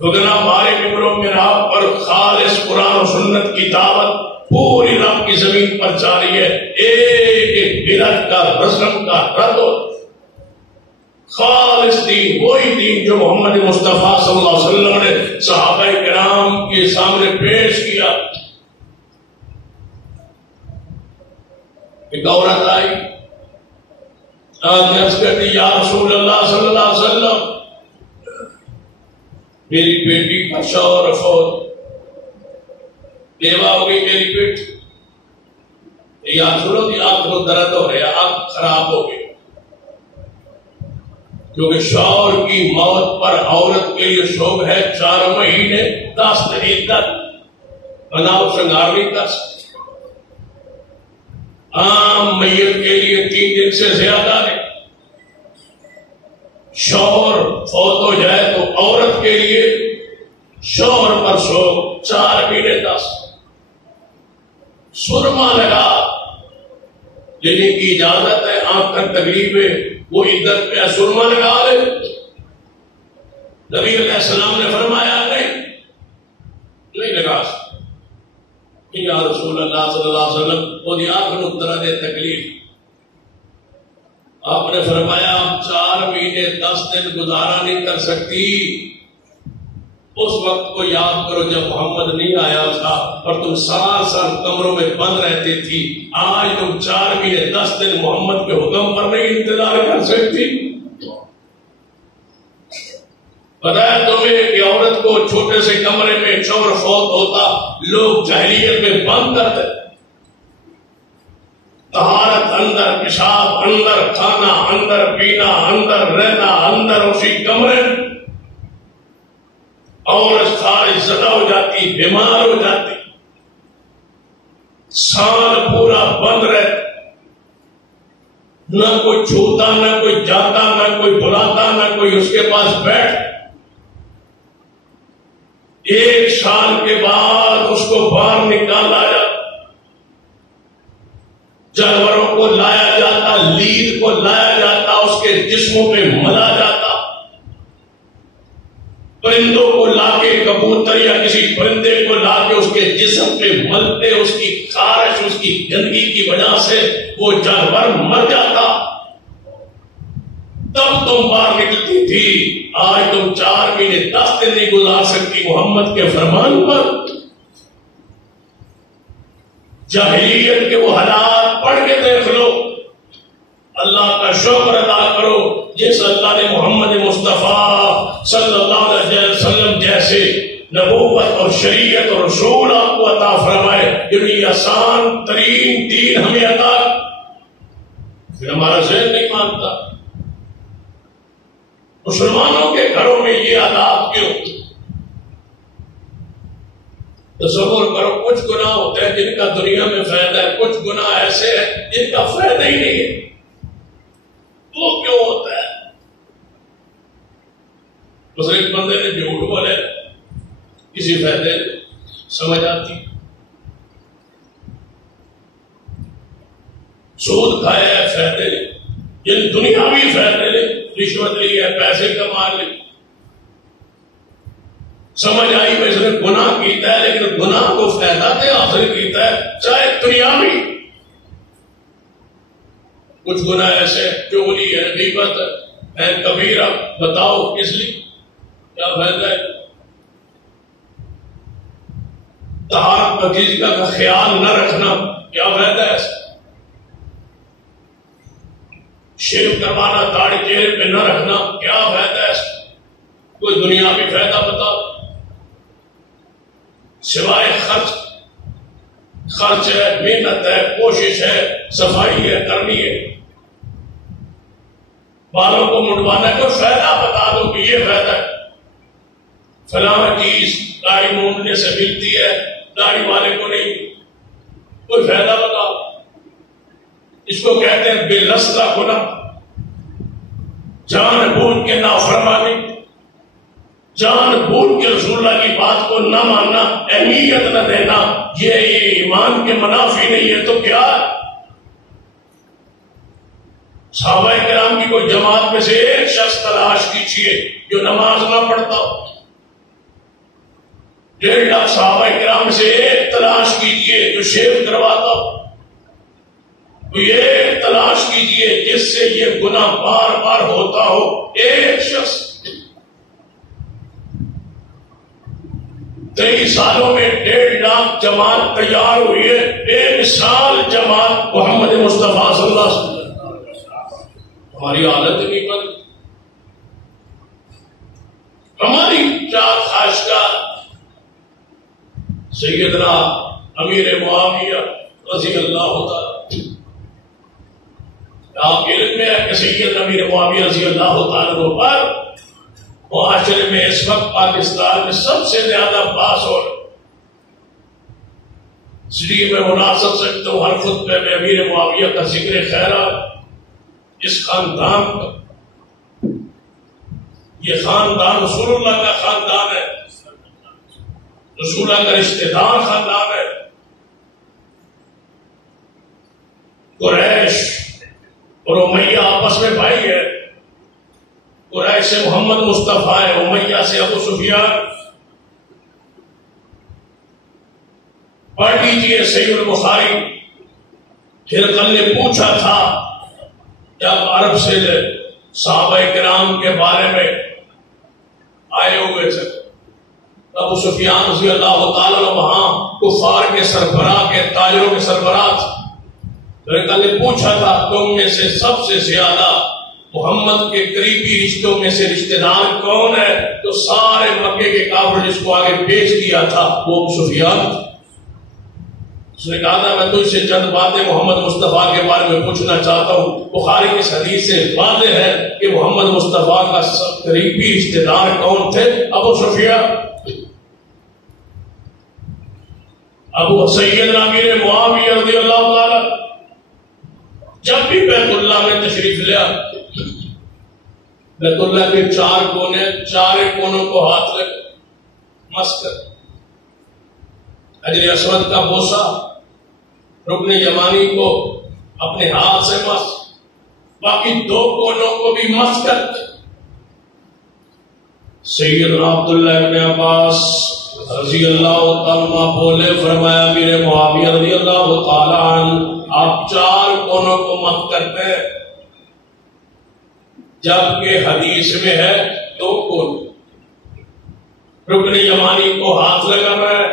گگنا ہمارے ممبروں میں راہ پر خالص قرآن و سنت کی دعوت پوری رب کی زمین پر جاری ہے. ایک ایک بدعت کا رسم کا رد ہو. خالص دین وہی دین جو محمد مصطفیٰ صلی اللہ علیہ وسلم نے صحابہ کرام کے سامنے پیش کیا. ایک عورت آئی آج عرض کرتی یا رسول اللہ صلی اللہ علیہ وسلم میری بیٹی کا شوہر فوت، بیوہ ہو گئی میری بیٹی. یا رسول اللہ آنکھ کو درد ہو رہا ہے، آنکھ خراب ہو گئی کیونکہ شوہر کی موت پر عورت کے لیے شوق ہے 4 مہینے 10 دن تک بناؤ شنگار نہیں کر سکتی. عام میت کے لیے 3 دن سے زیادہ نہیں. شوہر فوت ہو جائے تو عورت کے لیے شوہر پر شوق 4 مہینے 10. سرما لگا لینے کی اجازت ہے. آنکھ کا تکلیف ہے وہ عدت پہ سرما لگا لے. نبی علیہ السلام نے فرمایا نہیں لگا سکتے. یا رسول اللہ صلی اللہ علیہ وسلم وہ آنکھ نقطہ دے تکلیف. آپ نے فرمایا 4 مہینے 10 دن گزارا نہیں کر سکتی. اس وقت کو یاد کرو جب محمد نہیں آیا تھا اور تم سال کمروں میں بند رہتی تھی. آج تم 4 مہینے 10 دن محمد کے حکم پر نہیں انتظار کر سکتی. پتہ ہے تمہیں کہ عورت کو چھوٹے سے کمرے میں شوہر فوت ہوتا لوگ جاہلیت میں بند کرتے. طہارت اندر پیشاب، اندر کھانا، اندر پینا، اندر رہنا، اندر اسی کمرے، عورت خارج زدہ ہو جاتی، بیمار ہو جاتی، سال پورا بند رہتا، نہ کوئی چھوتا، نہ کوئی جاتا، نہ کوئی بلاتا، نہ کوئی اس کے پاس بیٹھ۔ 1 سال کے بعد اس کو باہر نکالا جاتا، جانوروں کو لایا جاتا، لید کو لایا جاتا، اس کے جسموں پہ ملا جاتا، پرندوں کو لا کے، کبوتر یا کسی پرندے کو لا کے اس کے جسم پہ ملتے، اس کی خارش، اس کی گندگی کی وجہ سے وہ جانور مر جاتا، تب تم باہر نکلتی تھی۔ آج تم 4 مہینے 10 دن نہیں گزار سکتی محمد کے فرمان پر۔ جاہلیت کے وہ حالات پڑھ کے دیکھ لو، اللہ کا شکر ادا کرو جس اللہ نے محمد مصطفیٰ صلی اللہ علیہ وسلم جیسے نبوت اور شریعت اور رسول آپ کو عطا فرمائے، یہ آسان ترین دین ہمیں عطا، پھر ہمارا ذہن نہیں مانتا۔ مسلمانوں کے گھروں میں یہ عادات کیوں؟ تصور کرو، کچھ گناہ ہوتے ہیں جن کا دنیا میں فائدہ ہے، کچھ گناہ ایسے ہیں جن کا فائدہ ہی نہیں ہے، وہ کیوں ہوتا ہے؟ بس ایک بندے نے جھوٹ بولے، کسی فائدے سمجھ آتی، سود کھایا ہے فائدے نہیں، یعنی دنیاوی فائدے نہیں، رشوت لی ہے، پیسے کما لی، سمجھ آئی میں اس نے گناہ کیتا ہے، لیکن گناہ کو فائدہ کے حاصل کیتا ہے، چاہے دنیاوی۔ کچھ گناہ ایسے چغلی ہے، غیبت ہے، کبیرہ، بتاؤ کس لیے کیا فائدہ ہے؟ طہارت پاکیزگی کا خیال نہ رکھنا کیا فائدہ ہے؟ شیو کروانا، داڑھی چہرے پہ نہ رکھنا کیا فائدہ ہے؟ کوئی دنیاوی فائدہ بتاؤ سوائے خرچ ہے، محنت ہے، کوشش ہے، صفائی ہے، کرنی ہے، بالوں کو منڈوانا ہے، کوئی فائدہ بتا دو کہ یہ فائدہ ہے، فلاں چیز داڑھی مونڈنے سے ملتی ہے، داڑھی والے کو نہیں، کوئی فائدہ بتاؤ۔ اس کو کہتے ہیں بے لسلہ گناہ، جان بوجھ کے نافرمانی، جان بوجھ کے رسول اللہ کی بات کو نہ ماننا، اہمیت نہ دینا، یہ ایمان کے منافی نہیں ہے تو کیا؟ صحابہ کرام کی کوئی جماعت میں سے ایک شخص تلاش کیجیے جو نماز نہ پڑھتا ہو، 1.5 لاکھ صحابہ کرام میں سے ایک تلاش کیجیے جو شیو کرواتا ہو، یہ تلاش کیجیے جس سے یہ گناہ بار بار ہوتا ہو، ایک شخص۔ 23 سالوں میں 1.5 لاکھ جماعت تیار ہوئی ہے، 1 سال جماعت محمد مصطفیٰ صلی اللہ علیہ وسلم، ہماری حالت نہیں بن، ہماری چار خواہش کا سیدنا امیر معاویہ رضی اللہ تعالی، آپ علم میں ہے کہ سیدنا امیر معاویہ رضی اللہ تعالی پر معاشرے میں اس وقت پاکستان میں سب سے زیادہ باس ہو رہا، اس لیے میں مناسب سکتا ہوں ہر خطبے میں امیر معاویہ کا ذکر خیرہ، اس خاندان کا، یہ خاندان رسول اللہ کا خاندان ہے، رسول اللہ کا رشتہ دار خاندان ہے، قریش اور امیہ آپس میں بھائی ہے، قریش سے محمد مصطفیٰ ہے، امیہ سے ابو سفیان۔ پڑھ لیجیے صحیح البخاری، ہرقل نے پوچھا تھا جب عرب سے صحابہ کرام کے بارے میں آئے ہوئے تھے، ابو سفیان رضی اللہ تعالیٰ وہاں کفار کے سربراہ کے تاجروں کے سربراہ تھے، ہرقل نے پوچھا تھا تم میں سے سب سے زیادہ محمد کے قریبی رشتوں میں سے رشتہ دار کون ہے؟ تو سارے مکے کے کافر جس کو آگے بیچ دیا تھا وہ ابو سفیان، اس نے کہا تھا میں تجھ سے چند باتیں محمد مصطفیٰ کے بارے میں پوچھنا چاہتا ہوں. بخاری کی اس حدیث سے واضح ہے کہ محمد مصطفیٰ کا سب قریبی رشتے دار کون تھے؟ ابو سفیان. ابو سیدنا امیر معاویہ رضی اللہ تعالی جب بھی بیت اللہ میں تشریف لیا، بیت اللہ کے چار کونوں کو ہاتھ لگے مس کر حجر اسود کا بوسہ، رکن یمانی کو اپنے ہاتھ سے مس، باقی دو کونوں کو بھی مس کر. سیدنا عبداللہ ابن عباس رضی اللہ تعالیٰ بولے، فرمایا امیر معاویہ رضی اللہ تعالیٰ عنہ آپ چار کونوں کو مس کرتے ہیں، جبکہ حدیث میں ہے دو کون. رکن یمانی کو ہاتھ لگانا ہے،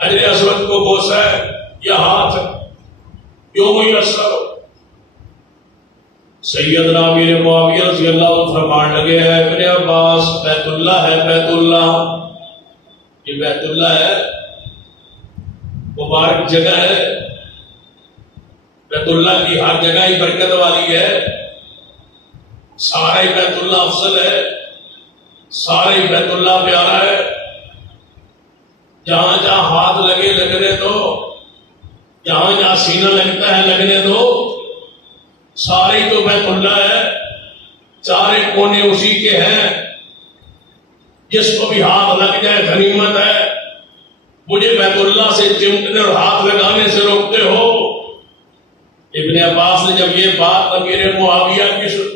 حجر اسود کو بوسا ہے، یا ہاتھ کیوں میسر ہو؟ سیدنا امیر معاویہ رضی اللہ عنہ فرمان لگے ہیں ابن عباس بیت اللہ ہے، بیت اللہ یہ بیت اللہ ہے، مبارک جگہ ہے. بیت اللہ کی ہر جگہ ہی برکت والی ہے، سارا ہی بیت اللہ افضل ہے، سارا ہی بیت اللہ پیارا ہے. جہاں جہاں ہاتھ لگے لگنے دو، جہاں جہاں سینہ لگتا ہے لگنے دو، سارے تو بیت اللہ ہے، چارے کونے اسی کے ہیں. جس کو بھی ہاتھ لگ جائے غنیمت ہے. مجھے بیت اللہ سے چمٹنے اور ہاتھ لگانے سے روکتے ہو. ابن عباس نے جب یہ بات امیر معاویہ کی سن،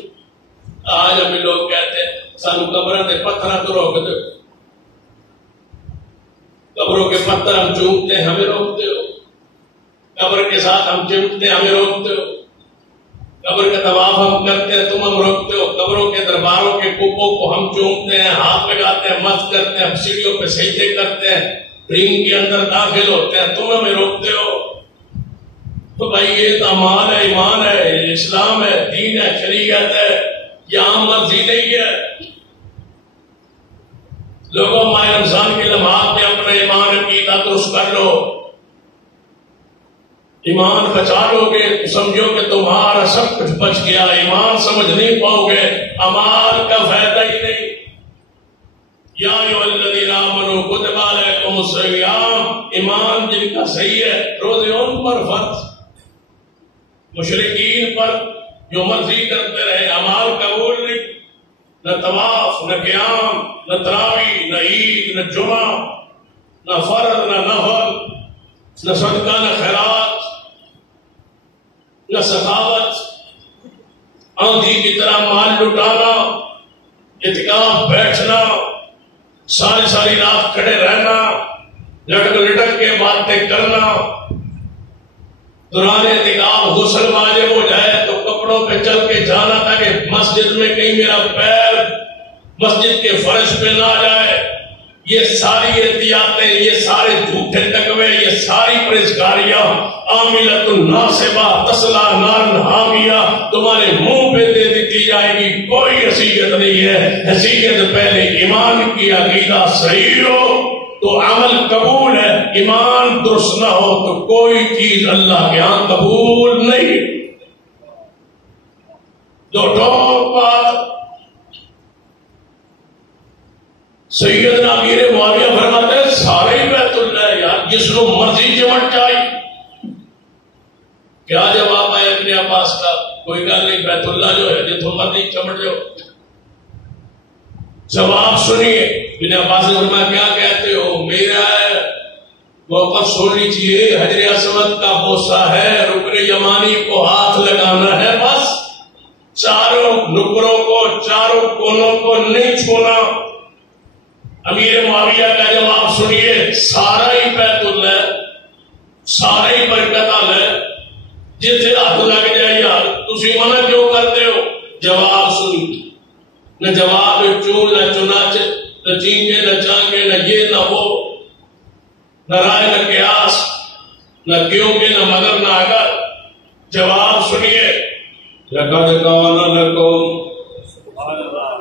آج ہمیں لوگ کہتے ہیں سانو قبروں کے پتھر تو روک دو، قبروں کے پتھر ہم چومتے ہیں ہمیں روکتے ہو، قبر کے ساتھ ہم چمٹتے ہیں ہمیں روکتے ہو، قبر کا طواف ہم کرتے ہیں تم ہم روکتے ہو، قبروں کے درباروں کے کبوں کو ہم چومتے ہیں، ہاتھ لگاتے ہیں، مس کرتے ہیں، سیڑھیوں پہ سجدے کرتے ہیں، رنگ کے اندر داخل ہوتے ہیں، تم ہمیں روکتے ہو. تو بھائی یہ تو امان ہے، ایمان ہے، اسلام ہے، دین ہے، شریعت ہے، یہاں مرضی نہیں ہے. لوگوں ماہ رمضان کے لمحات میں اپنا ایمان عقیدہ درست کر لو، ایمان بچا لو گے تو سمجھو کہ تمہارا سب کچھ بچ گیا. ایمان سمجھ نہیں پاؤ گے، اعمال کا فائدہ ہی نہیں. یا ایھا الذین آمنوا کتب علیکم الصیام، ایمان جن کا صحیح ہے روزے ان پر فرض. مشرکین پر جو مرضی کرتے رہے، اعمال قبول نہیں، نہ طواف، نہ قیام، نہ تراویح، نہ عید، نہ جمعہ، نہ فرض، نہ نفل، نہ صدقہ، نہ خیرات، نہ سخاوت، آندھی کی طرح مال لٹانا، اعتکاف بیٹھنا، ساری ساری رات کھڑے رہنا، لٹک لٹک کے باتیں کرنا. دوران اعتکاف غسل واجب ہو جائے تو کپڑوں پہ چل کے جانا تاکہ مسجد میں کہیں میرا پیر مسجد کے فرش پہ نہ جائے. یہ ساری احتیاطیں، یہ سارے جھوٹے تقوی، یہ ساری پرہیزگاریاں عاملۃ ناصبہ تصلی نارا حامیہ تمہارے منہ پہ دے دی جائے گی. کوئی حیثیت نہیں ہے. حیثیت پہلے ایمان کی، عقیدہ صحیح ہو تو عمل قبول ہے، ایمان درست نہ ہو تو کوئی چیز اللہ کے ہاں قبول نہیں. دو ٹوک بات. سیدنا امیر معاویہ فرماتے ہیں سارے ہی بیت اللہ ہے یار، جس کو مرضی چمٹ جائے. کیا جواب ہے ابن عباس کا؟ کوئی گل نہیں، بیت اللہ جو ہے جتوں مرضی چمٹ جاؤ. جواب سنیے ابن عباس نے فرمایا کیا کہتے ہو؟ میرا موقف سن لیجیے، حجر اسود کا بوسہ ہے، رکن یمانی کو ہاتھ لگانا ہے، بس چاروں نکروں کو، چاروں کونوں کو نہیں چھونا. امیر معاویہ کا جواب سنیے، سارا ہی بیت اللہ ہے، سارا ہی برکت ہے، جتنے ہاتھ لگ جائے یار تسی منع کیوں کرتے ہو؟ جواب سنیے، نہ جواب چون، نہ چناچ، نہ چینگے، نہ چانگے، نہ یہ نہ وہ، نہ رائے نہ قیاس، نہ کیوں کے، نہ مگر نہ اگر. جواب سنیے، لقد کان لکم.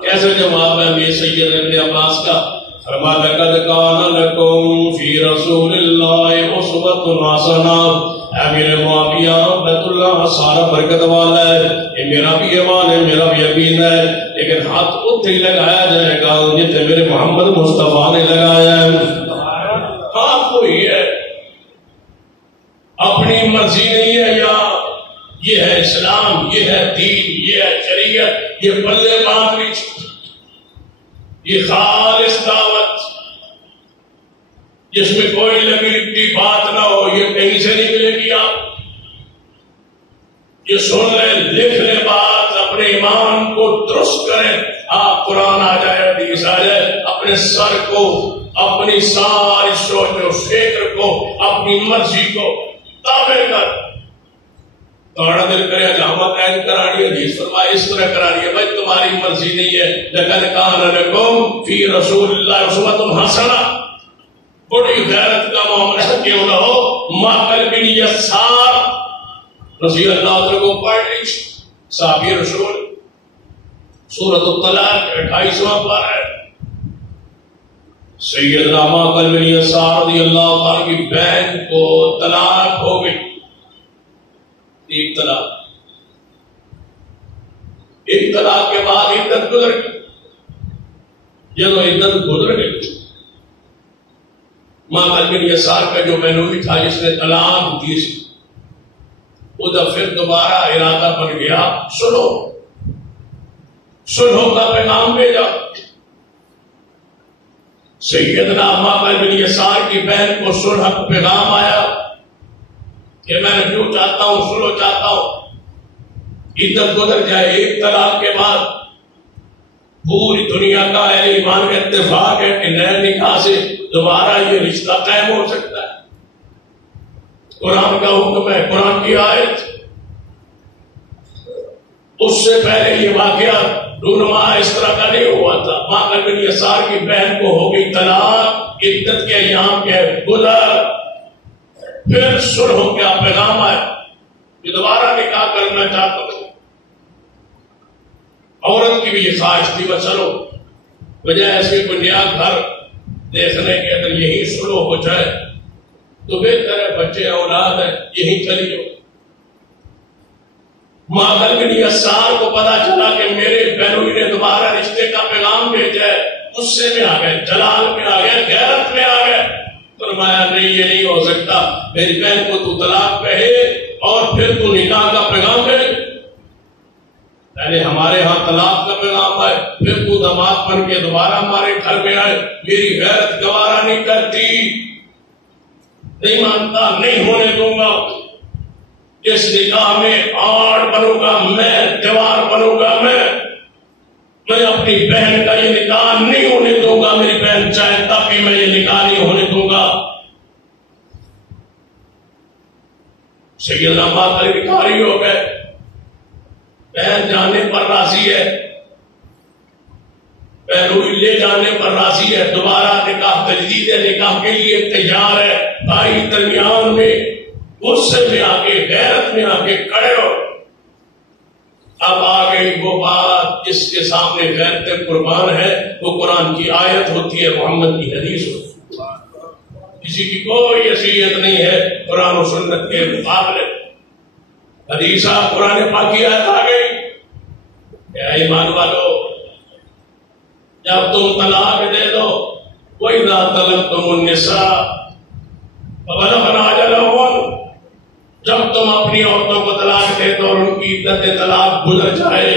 کیسے جواب ہے یہ سید ابن عباس کا؟ فرمایا لقد کان لکم فی رسول اللہ صبح تو ناسانات اے میرے معاویہ بیت اللہ سارا برکت والا ہے، یہ میرا بھی ایمان ہے، میرا بھی یقین ہے، لیکن ہاتھ اتنے ہی لگایا جائے گا جتنے میرے محمد مصطفیٰ نے لگایا ہے۔ ہاتھ وہی ہے، اپنی مرضی نہیں ہے، یا یہ ہے اسلام، یہ ہے دین، یہ ہے شریعت، یہ بلے باندھ، یہ خالص دعوت جس میں کوئی لگی لپٹی بات نہ ہو، یہ کہیں سے نہیں ملے گی۔ آپ یہ سن لیں، لکھ لیں بات، اپنے ایمان کو درست کریں۔ آپ قرآن آ جائے، حدیث آ جائے، اپنے سر کو، اپنی ساری سوچ و فکر کو، اپنی مرضی کو تابع کر۔ توڑا دل کرے جامع قید کرانی ہے، حدیث فرمائے اس طرح کرانی ہے، بھائی تمہاری مرضی نہیں ہے۔ لقد کان لکم فی رسول اللہ اسوۃ حسنہ، بڑی غیرت کا معاملہ کیوں نہ ہو۔ معقل بن یسار رضی اللہ عنہ کو پڑھ لی، صحابی رسول، سورۃ الطلاق 28واں پارہ ہے۔ سیدنا معقل بن یسار رضی اللہ عنہ کی بہن کو طلاق ہو گئی، ایک طلاق، ایک طلاق کے بعد عدت گزر گئی۔ جب عدت گزر گئی، معقل بن یسار کا جو بہنوئی تھا جس نے طلاق دی، ادھر پھر دوبارہ ارادہ بن گیا، سنو کا پیغام بھیجا۔ سیدنا معقل بن یسار کی بہن کو صلح کا پیغام آیا کہ میں جو چاہتا ہوں، سنو چاہتا ہوں، عدت گزر جائے۔ ایک طلاق کے بعد پوری دنیا کا اہل ایمان کا اتفاق ہے کہ نئے نکاح سے دوبارہ یہ رشتہ قائم ہو سکتا ہے۔ قرآن کا حکم ہے، قرآن کی آیت۔ اس سے پہلے یہ واقعہ رونما اس طرح کا نہیں ہوا تھا۔ معقل بن یسار کی بہن کو ہو گئی طلاق، عدت کے ایام کے گزر، پھر صلح کا پیغام آیا کہ دوبارہ نکاح کرنا چاہتا ہوں۔ عورت کی بھی یہ خواہش تھی، بس چلو بجائے ایسے کوئی نیا گھر دیکھنے کے اگر یہی صلح ہو جائے تو بہتر ہے، بچے اولاد ہے، یہی چلی جاؤ۔ معقل بن یسار کو پتا چلا کہ میرے بہنوئی نے دوبارہ رشتے کا پیغام بھیجا ہے، غصے میں آ گئے، جلال میں آ گئے، غیرت میں آ گئے۔ فرمایا نہیں، یہ نہیں ہو سکتا، میری بہن کو تو طلاق کہے اور پھر تو نکاح کا پیغام بھیج۔ پہلے ہمارے ہاں طلاق کا پیغام آئے، پھر تو داماد بن کے دوبارہ ہمارے گھر میں آئے، میری غیرت گوارا نہیں کرتی، نہیں مانتا، نہیں ہونے دوں گا۔ اس نکاح میں آڑ بنوں گا میں، دیوار بنوں گا میں اپنی بہن کا یہ نکاح نہیں ہونے دوں گا، میری بہن چاہے تب بھی میں یہ نکاح نہیں ہونے دوں گا۔ سیدنا معقل انکاری ہو گئے، بہن جانے پر راضی ہے، بہنوئی لے جانے پر راضی ہے، دوبارہ نکاح تجدید نکاح کے لیے تیار ہے۔ بھائی درمیان میں غصے میں آ کے، غیرت میں آ کے کھڑے ہو۔ اب آ گئی وہ بات جس کے سامنے غیرت قربان ہے، وہ قرآن کی آیت ہوتی ہے، محمد کی حدیث ہوتی ہے۔ کسی کی کوئی حیثیت نہیں ہے قرآن و سنت کے مقابلے۔ حدیث قرآن پاک کی آیت آ گئی، اے ایمان والو، جب تم طلاق دے دو، وَإِذَا طَلَقْتُمُ النِّسَاءَ فَبَلَغْنَ أَجَلَهُنَّ، جب تم اپنی عورتوں کو طلاق دے دو اور ان کی عدت طلاق گزر جائے،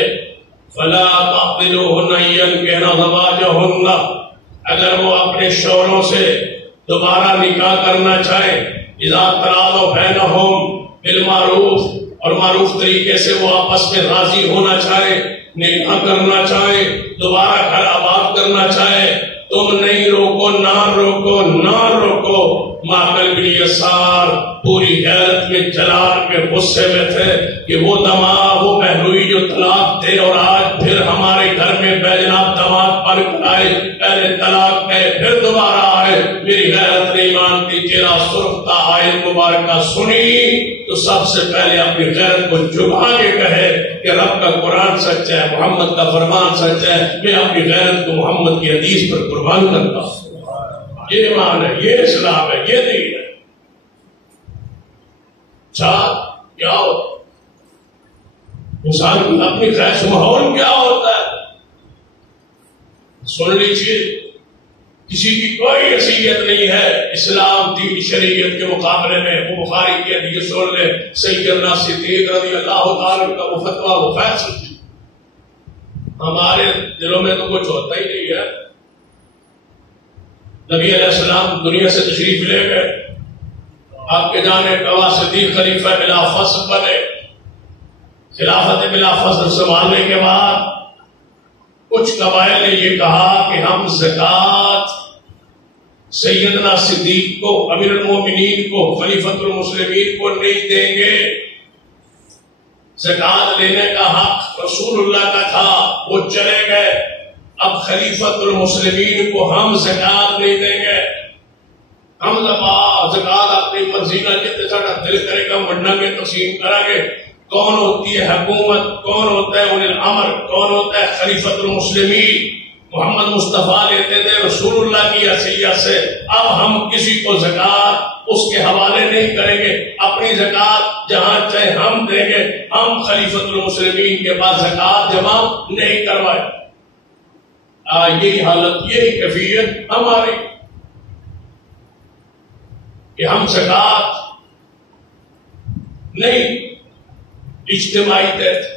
فَلَا تَعْضِلُوهُنَّ أَن يَنكِحْنَ أَزْوَاجَهُنَّ، اگر وہ اپنے شوہروں سے دوبارہ نکاح کرنا چاہیں، اِذَا تَرَاضَوْا بَيْنَهُم بِالْمَعْرُوفِ، اور معروف طریقے سے وہ آپس میں راضی ہونا چاہے، نکاح کرنا چاہے، دوبارہ گھر آباد کرنا چاہے، تم نہیں روکو، نہ روکو، نہ روکو۔ معقل بن یسار پوری غیرت میں، جلال میں، غصے میں تھے کہ وہ دماغ، وہ بہنوئی جو طلاق دے اور آج پھر ہمارے گھر میں بے جناب دماغ پر آئے، پہلے طلاق کہے پھر دوبارہ آئے، میری غیرت نہیں مانتی، چہرہ سرخ تھا۔ آیت مبارکہ سنی تو سب سے پہلے اپنی غیرت کو جھکا کے کہے کہ رب کا قرآن سچ ہے، محمد کا فرمان سچ ہے، میں اپنی غیرت کو محمد کی حدیث پر قربان کرتا ہوں۔ یہ ایمان ہے، یہ اسلام ہے، یہ دین ہے۔ کیا ہوتا ہے؟ انسان کی اپنی خواہش ماحول کیا ہوتا ہے؟ سن لیجیے، کسی کی کوئی حیثیت نہیں ہے اسلام دین شریعت کے مقابلے میں۔ وہ بخاری کی حدیث سن لے، سیدنا صدیق رضی اللہ تعالی کا وہ فتویٰ، وہ فیصلہ، ہمارے دلوں میں تو کچھ ہوتا ہی نہیں ہے۔ نبی علیہ السلام دنیا سے تشریف لے گئے، آپ کے جانے گواہ صدیق خلیفہ بلا فصل بنے، خلافت بلا فصل سنبھالنے کے بعد کچھ قبائل نے یہ کہا کہ ہم زکوٰۃ سیدنا صدیق کو، امیر المومنین کو، خلیفۃ المسلمین کو نہیں دیں گے۔ زکوٰۃ لینے کا حق رسول اللہ کا تھا، وہ چلے گئے، اب خلیفۃ المسلمین کو ہم زکوٰۃ نہیں دیں گے، ہم زکوٰۃ اپنی مرضی کا جتنے سارا دل کرے گا منڈا میں تقسیم کریں گے۔ کون ہوتی ہے حکومت، کون ہوتا ہے اولی الامر، کون ہوتا ہے خلیفۃ المسلمین؟ محمد مصطفیٰ لیتے تھے رسول اللہ کی حیثیت سے۔ اب ہم کسی کو زکوٰۃ اس کے حوالے نہیں کریں گے، اپنی زکوٰۃ جہاں چاہے ہم دیں گے، ہم خلیفۃ المسلمین کے پاس زکوٰۃ جمع نہیں کروائے۔ یہی حالت، یہی کیفیت ہماری کہ ہم زکوٰۃ نہیں اجتماعی تحت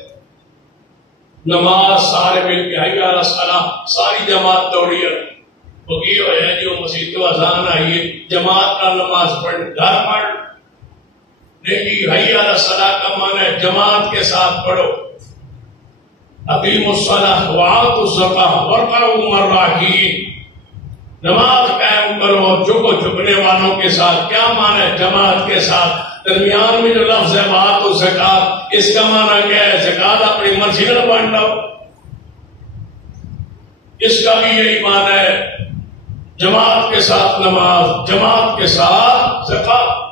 نماز سارے مل کے حی علی الصلاۃ، ساری جماعت دوڑی ہے، وہ کی ہوا ہے جو مسجد کو اذان آئی ہے جماعت کا نماز پڑھ، گھر پڑھ نہیں، حی علی الصلاۃ کا معنی ہے جماعت کے ساتھ پڑھو، اقیموا الصلاۃ وآتوا الزکاۃ وارکعوا مع الراکعین، نماز قائم کرو جھکنے والوں کے ساتھ۔ کیا معنی ہے جماعت کے ساتھ؟ درمیان میں جو لفظ ہے وآتوا الزکاۃ، اس کا معنی کیا ہے؟ زکوٰۃ اپنی مرضی نہ بانٹو، اس کا بھی یہی معنی ہے، جماعت کے ساتھ نماز، جماعت کے ساتھ زکوٰۃ۔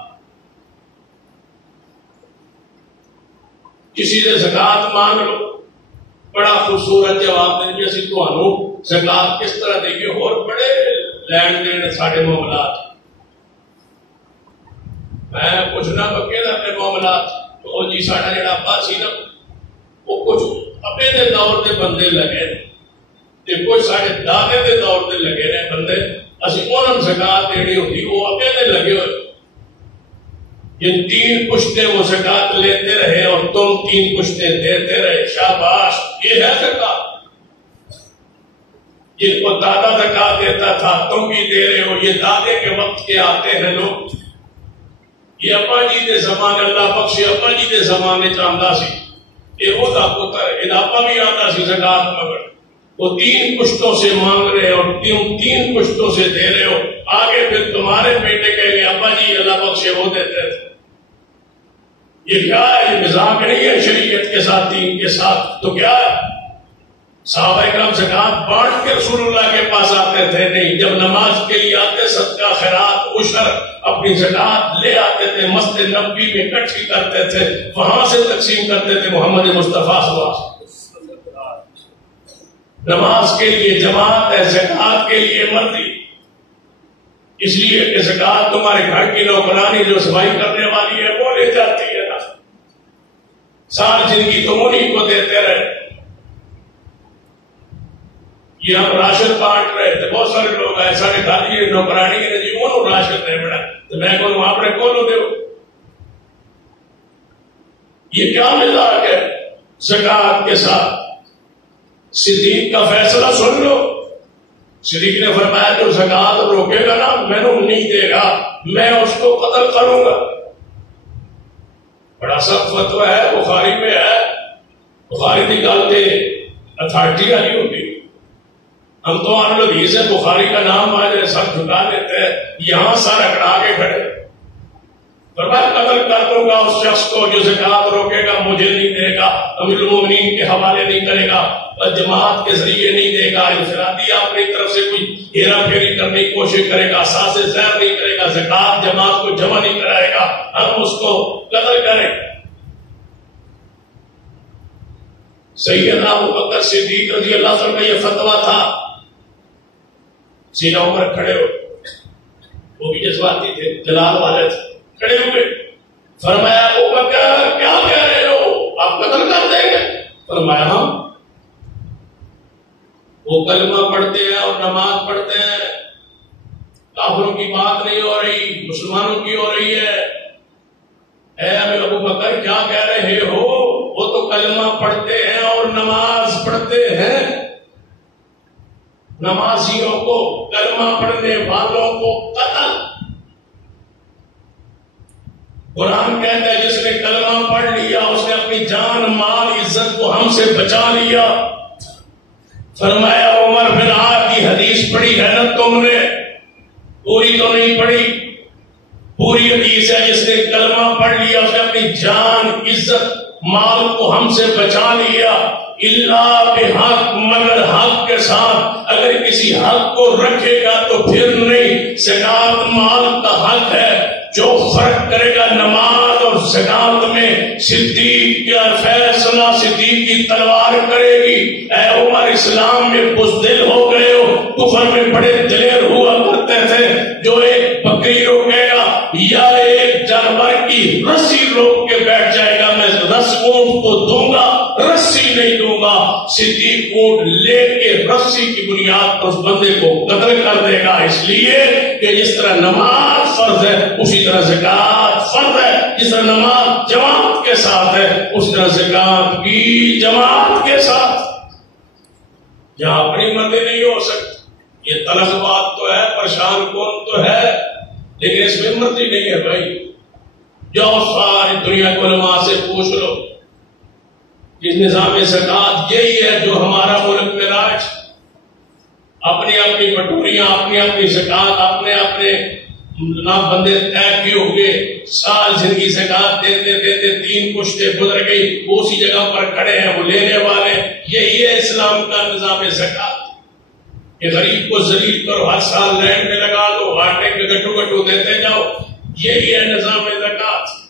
کسی سے زکوٰۃ مانگ لو، بڑا خوبصورت جواب دیں گے اسی تمہوں زکوٰۃ کس طرح دیں گے، اور بڑے لین دین سارے معاملات، میں پوچھنا پکے نا اپنے معاملات تو جی ساڈا جڑا ابا سی نا وہ کچھ ابے دے دور دے بندے لگے تے کچھ ساڈے دادے دے دور دے لگے نے بندے، اسی انہاں زکوٰۃ دینی ہوندی وہ ابے دے لگے ہوئے، یہ 3 پشتے وہ زکوٰۃ لیتے رہے اور تم 3 پشتے دیتے رہے، شاباش، یہ ہے زکوٰۃ۔ جن کو دادا زکوٰۃ دیتا تھا تم بھی دے رہے ہو، یہ دادے کے وقت کے آتے ہیں لوگ، یہ ابا جی دے زمانے اللہ بخشے ابا جی دے زمانے چاہتا سی، یہ وہ دا پتر ابا بھی آتا سی زکوٰۃ مگر، وہ 3 پشتوں سے مانگ رہے اور 3 پشتوں سے دے رہے ہو، آگے پھر تمہارے بیٹے کہیں گے ابا جی اللہ بخشے وہ دیتے تھے۔ یہ کیا ہے؟ یہ مذاق نہیں ہے شریعت کے ساتھ، دین کے ساتھ، تو کیا ہے؟ صحابہ کرام زکوٰۃ بانٹ کے رسول اللہ کے پاس آتے تھے نہیں، جب نماز کے لیے آتے صدقہ خیرات عشر اپنی زکوٰۃ لے آتے تھے، مسجد نبوی میں اکٹھی کرتے تھے، وہاں سے تقسیم کرتے تھے محمد مصطفیٰ صلی اللہ علیہ وسلم۔ نماز کے لیے جماعت ہے، زکوٰۃ کے لیے مرضی، اس لیے کہ زکوٰۃ تمہارے گھر کی نوکرانی جو صفائی کرنے والی ہے وہ لے جاتی ہے نا، ساری زندگی تم انہیں کو دیتے رہے۔ یہ ہم راشن بانٹ رہے تھے، بہت سارے لوگ آئے سارے دادی نوکرانی کے جی وہ راشن دے بڑا تو میں کہوں آپ نے کون دے، یہ کیا مزاج ہے زکوٰۃ کے ساتھ؟ صدیق کا فیصلہ سن لو، صدیق نے فرمایا جو زکوٰۃ روکے گا نا میں نے نہیں دے گا، میں اس کو قتل کروں گا۔ بڑا سخت فتویٰ ہے، بخاری میں ہے، بخاری کی گل تے اتھارٹی والی ہوتی، ہم تو آن حدیث ہے بخاری کا نام آ جائے سب جھکا دیتے ہیں، یہاں سر اکڑا کے کھڑے، پر میں قتل کر دوں گا اس شخص کو جو زکوٰۃ روکے گا، مجھے نہیں دے گا، امیر المومنین کے حوالے نہیں کرے گا، جماعت کے ذریعے نہیں دے گا، انفرادی اپنی طرف سے کوئی ہیرا پھیری کرنے کی کوشش کرے گا، ساز زہر نہیں کرے گا، زکوٰۃ جماعت کو جمع نہیں کرائے گا، ہم اس کو قتل کریں۔ سیدنا ابوبکر صدیق رضی اللہ عنہ کا یہ فتویٰ تھا، سیدنا عمر کھڑے ہو، وہ بھی جذباتی تھے، جلال والے تھے، کھڑے ہوئے فرمایا فرمایا ہاں وہ کلمہ پڑھتے ہیں اور نماز پڑھتے ہیں، کافروں کی بات نہیں ہو رہی، مسلمانوں کی ہو رہی ہے۔ اے ابو بکر کیا کہہ رہے ہو؟ وہ تو کلمہ پڑھتے ہیں اور نماز پڑھتے ہیں۔ نمازیوں کو، کلمہ پڑھنے والوں کو قتل۔ قرآن کہتا ہے جس نے کلمہ پڑھ لیا اس نے اپنی جان مال عزت کو ہم سے بچا لیا۔ فرمایا عمر بن عاص کی حدیث پڑھی ہے نا تم نے؟ پوری تو نہیں پڑھی، پوری حدیث ہے جس نے کلمہ پڑھ لیا اس نے اپنی جان عزت مال کو ہم سے بچا لیا۔ اللہ بحق، مگر حق کے ساتھ۔ اگر کسی حق کو رکھے گا تو پھر نہیں، زکات مال کا حق ہے۔ جو فرق کرے گا نماز اور زکات میں، صدیق کا فیصلہ صدیق کی تلوار کرے گی۔ اے عمر اسلام میں بزدل ہو گئے ہو، کفر میں بڑے دلیر ہوا کرتے تھے۔ جو ایک بکری روکے گا یا ایک جانور کی رسی روک کے بیٹھ جائے گا، میں اونٹ کو دوں گا، رسی نہیں دوں گا۔ صدیق اونٹ لے کے رسی کی بنیاد پر اس بندے کو قتل کر دے گا، اس لیے کہ جس طرح نماز فرض ہے اسی طرح زکات فرض ہے۔ جس طرح نماز جماعت کے ساتھ ہے اس طرح زکات بھی جماعت کے ساتھ۔ یہاں اپنی مرضی نہیں ہو سکتی، یہ تلخ بات تو ہے، پریشان کون تو ہے، لیکن اس میں مرضی نہیں ہے بھائی۔ جاؤ ساری دنیا کو علماء سے پوچھ لو، اس نظام زکات یہی ہے جو ہمارا ملک میں راج، اپنی اپنی بٹوریاں، اپنی اپنی زکات، اپنے اپنے بندے طے کیے ہوئے، سال زندگی زکات دیتے دیتے 3 پشتے گزر گئی، وہ اسی جگہ پر کھڑے ہیں، وہ لینے والے۔ یہی ہے اسلام کا نظام زکات کہ غریب کو ذلیل کرو، ہر سال لینڈ میں لگا دو، آٹے کے گٹو گٹو دیتے جاؤ، یہی ہے نظام زکات۔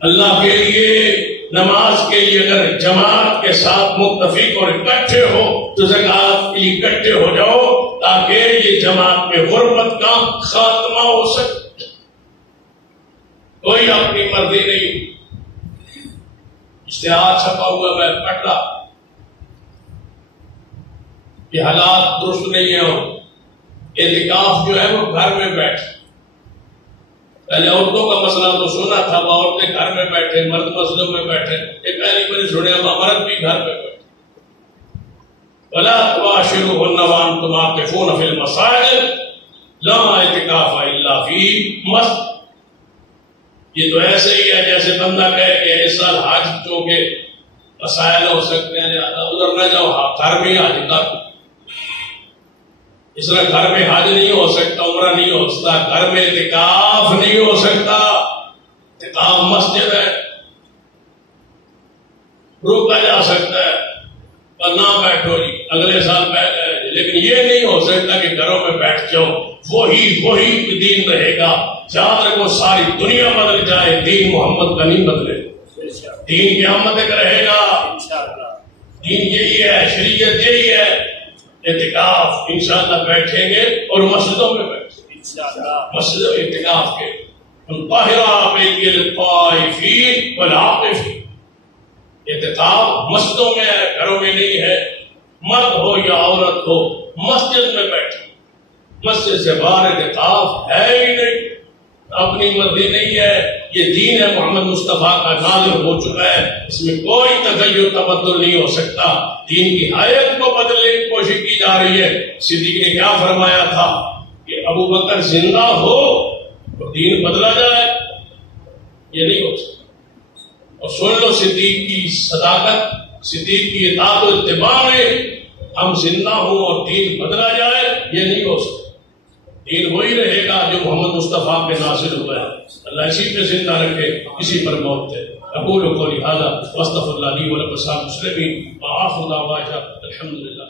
اللہ کے لیے، نماز کے لیے اگر جماعت کے ساتھ متفق اور اکٹھے ہو تو زکات کے لیے اکٹھے ہو جاؤ تاکہ یہ جماعت میں غربت کا خاتمہ ہو سکے۔ کوئی اپنی مرضی نہیں۔ اشتہار چھپا ہوا میں پڑھ رہا، یہ حالات درست نہیں ہیں، اور اعتکاف جو ہے وہ گھر میں بیٹھے۔ پہلے عورتوں کا مسئلہ تو سنا تھا، وہ عورتیں گھر میں بیٹھے، مرد مسجدوں میں بیٹھے، یہ پہلی بار سنیا، مرد بھی گھر میں بیٹھے۔ وَلَا تُبَاشِرُوهُنَّ وَأَنْتُمْ عَاكِفُونَ فِي الْمَسَاجِدِ لَا اعْتِكَافَ إِلَّا فِي مسجد۔ یہ تو ایسے ہی ہے جیسے بندہ کہے کہ اس سال حج چونکہ مسائل ہو سکتے ہیں ادھر نہ جاؤ، گھر میں حج کر۔ اس طرح گھر میں حج نہیں ہو سکتا، عمرہ نہیں ہو سکتا، گھر میں اعتکاف نہیں ہو سکتا۔ اعتکاف مسجد ہے، روکا جا سکتا ہے اور نہ بیٹھو جی اگلے سال بیٹھ جائے، لیکن یہ نہیں ہو سکتا کہ گھروں میں بیٹھ جاؤ، وہی دین رہے گا۔ یاد رکھو ساری دنیا بدل جائے، دین محمد کا نہیں بدلے، دین قیامت تک رہے گا۔ دین یہی ہے، شریعت یہی ہے۔ اعتکاف انشاءاللہ بیٹھیں گے اور مسجدوں میں بیٹھیں گے، مسجد اعتکاف کے طاہرہ بیتی للطائفین والعاکفین۔ اعتکاف مسجدوں میں ہے، گھروں میں نہیں ہے۔ مرد ہو یا عورت ہو مسجد میں بیٹھے، مسجد سے باہر اعتکاف ہے ہی نہیں، اپنی مرضی نہیں ہے۔ یہ دین ہے محمد مصطفیٰ کا، نازل ہو چکا ہے، اس میں کوئی تغیر تبدل نہیں ہو سکتا۔ دین کی حیت کو بدلنے کی کوشش کی جا رہی ہے۔ صدیق نے کیا فرمایا تھا کہ ابو بکر زندہ ہو تو دین بدلا جائے، یہ نہیں ہو سکتا۔ اور سن لو صدیق کی صداقت، صدیق کی اطاعت و اتباع میں ہم زندہ ہوں اور دین بدلا جائے، یہ نہیں ہو سکتا۔ دین وہی رہے گا جو محمد مصطفیٰ پہ نازل ہوا ہے۔ اللہ اسی پہ زندہ رکھے، اسی پر موت ہے۔ اقول قولی ھذا واستغفر اللہ لی ولکم ولسائر المسلمین وآخر دعوانا الحمدللہ۔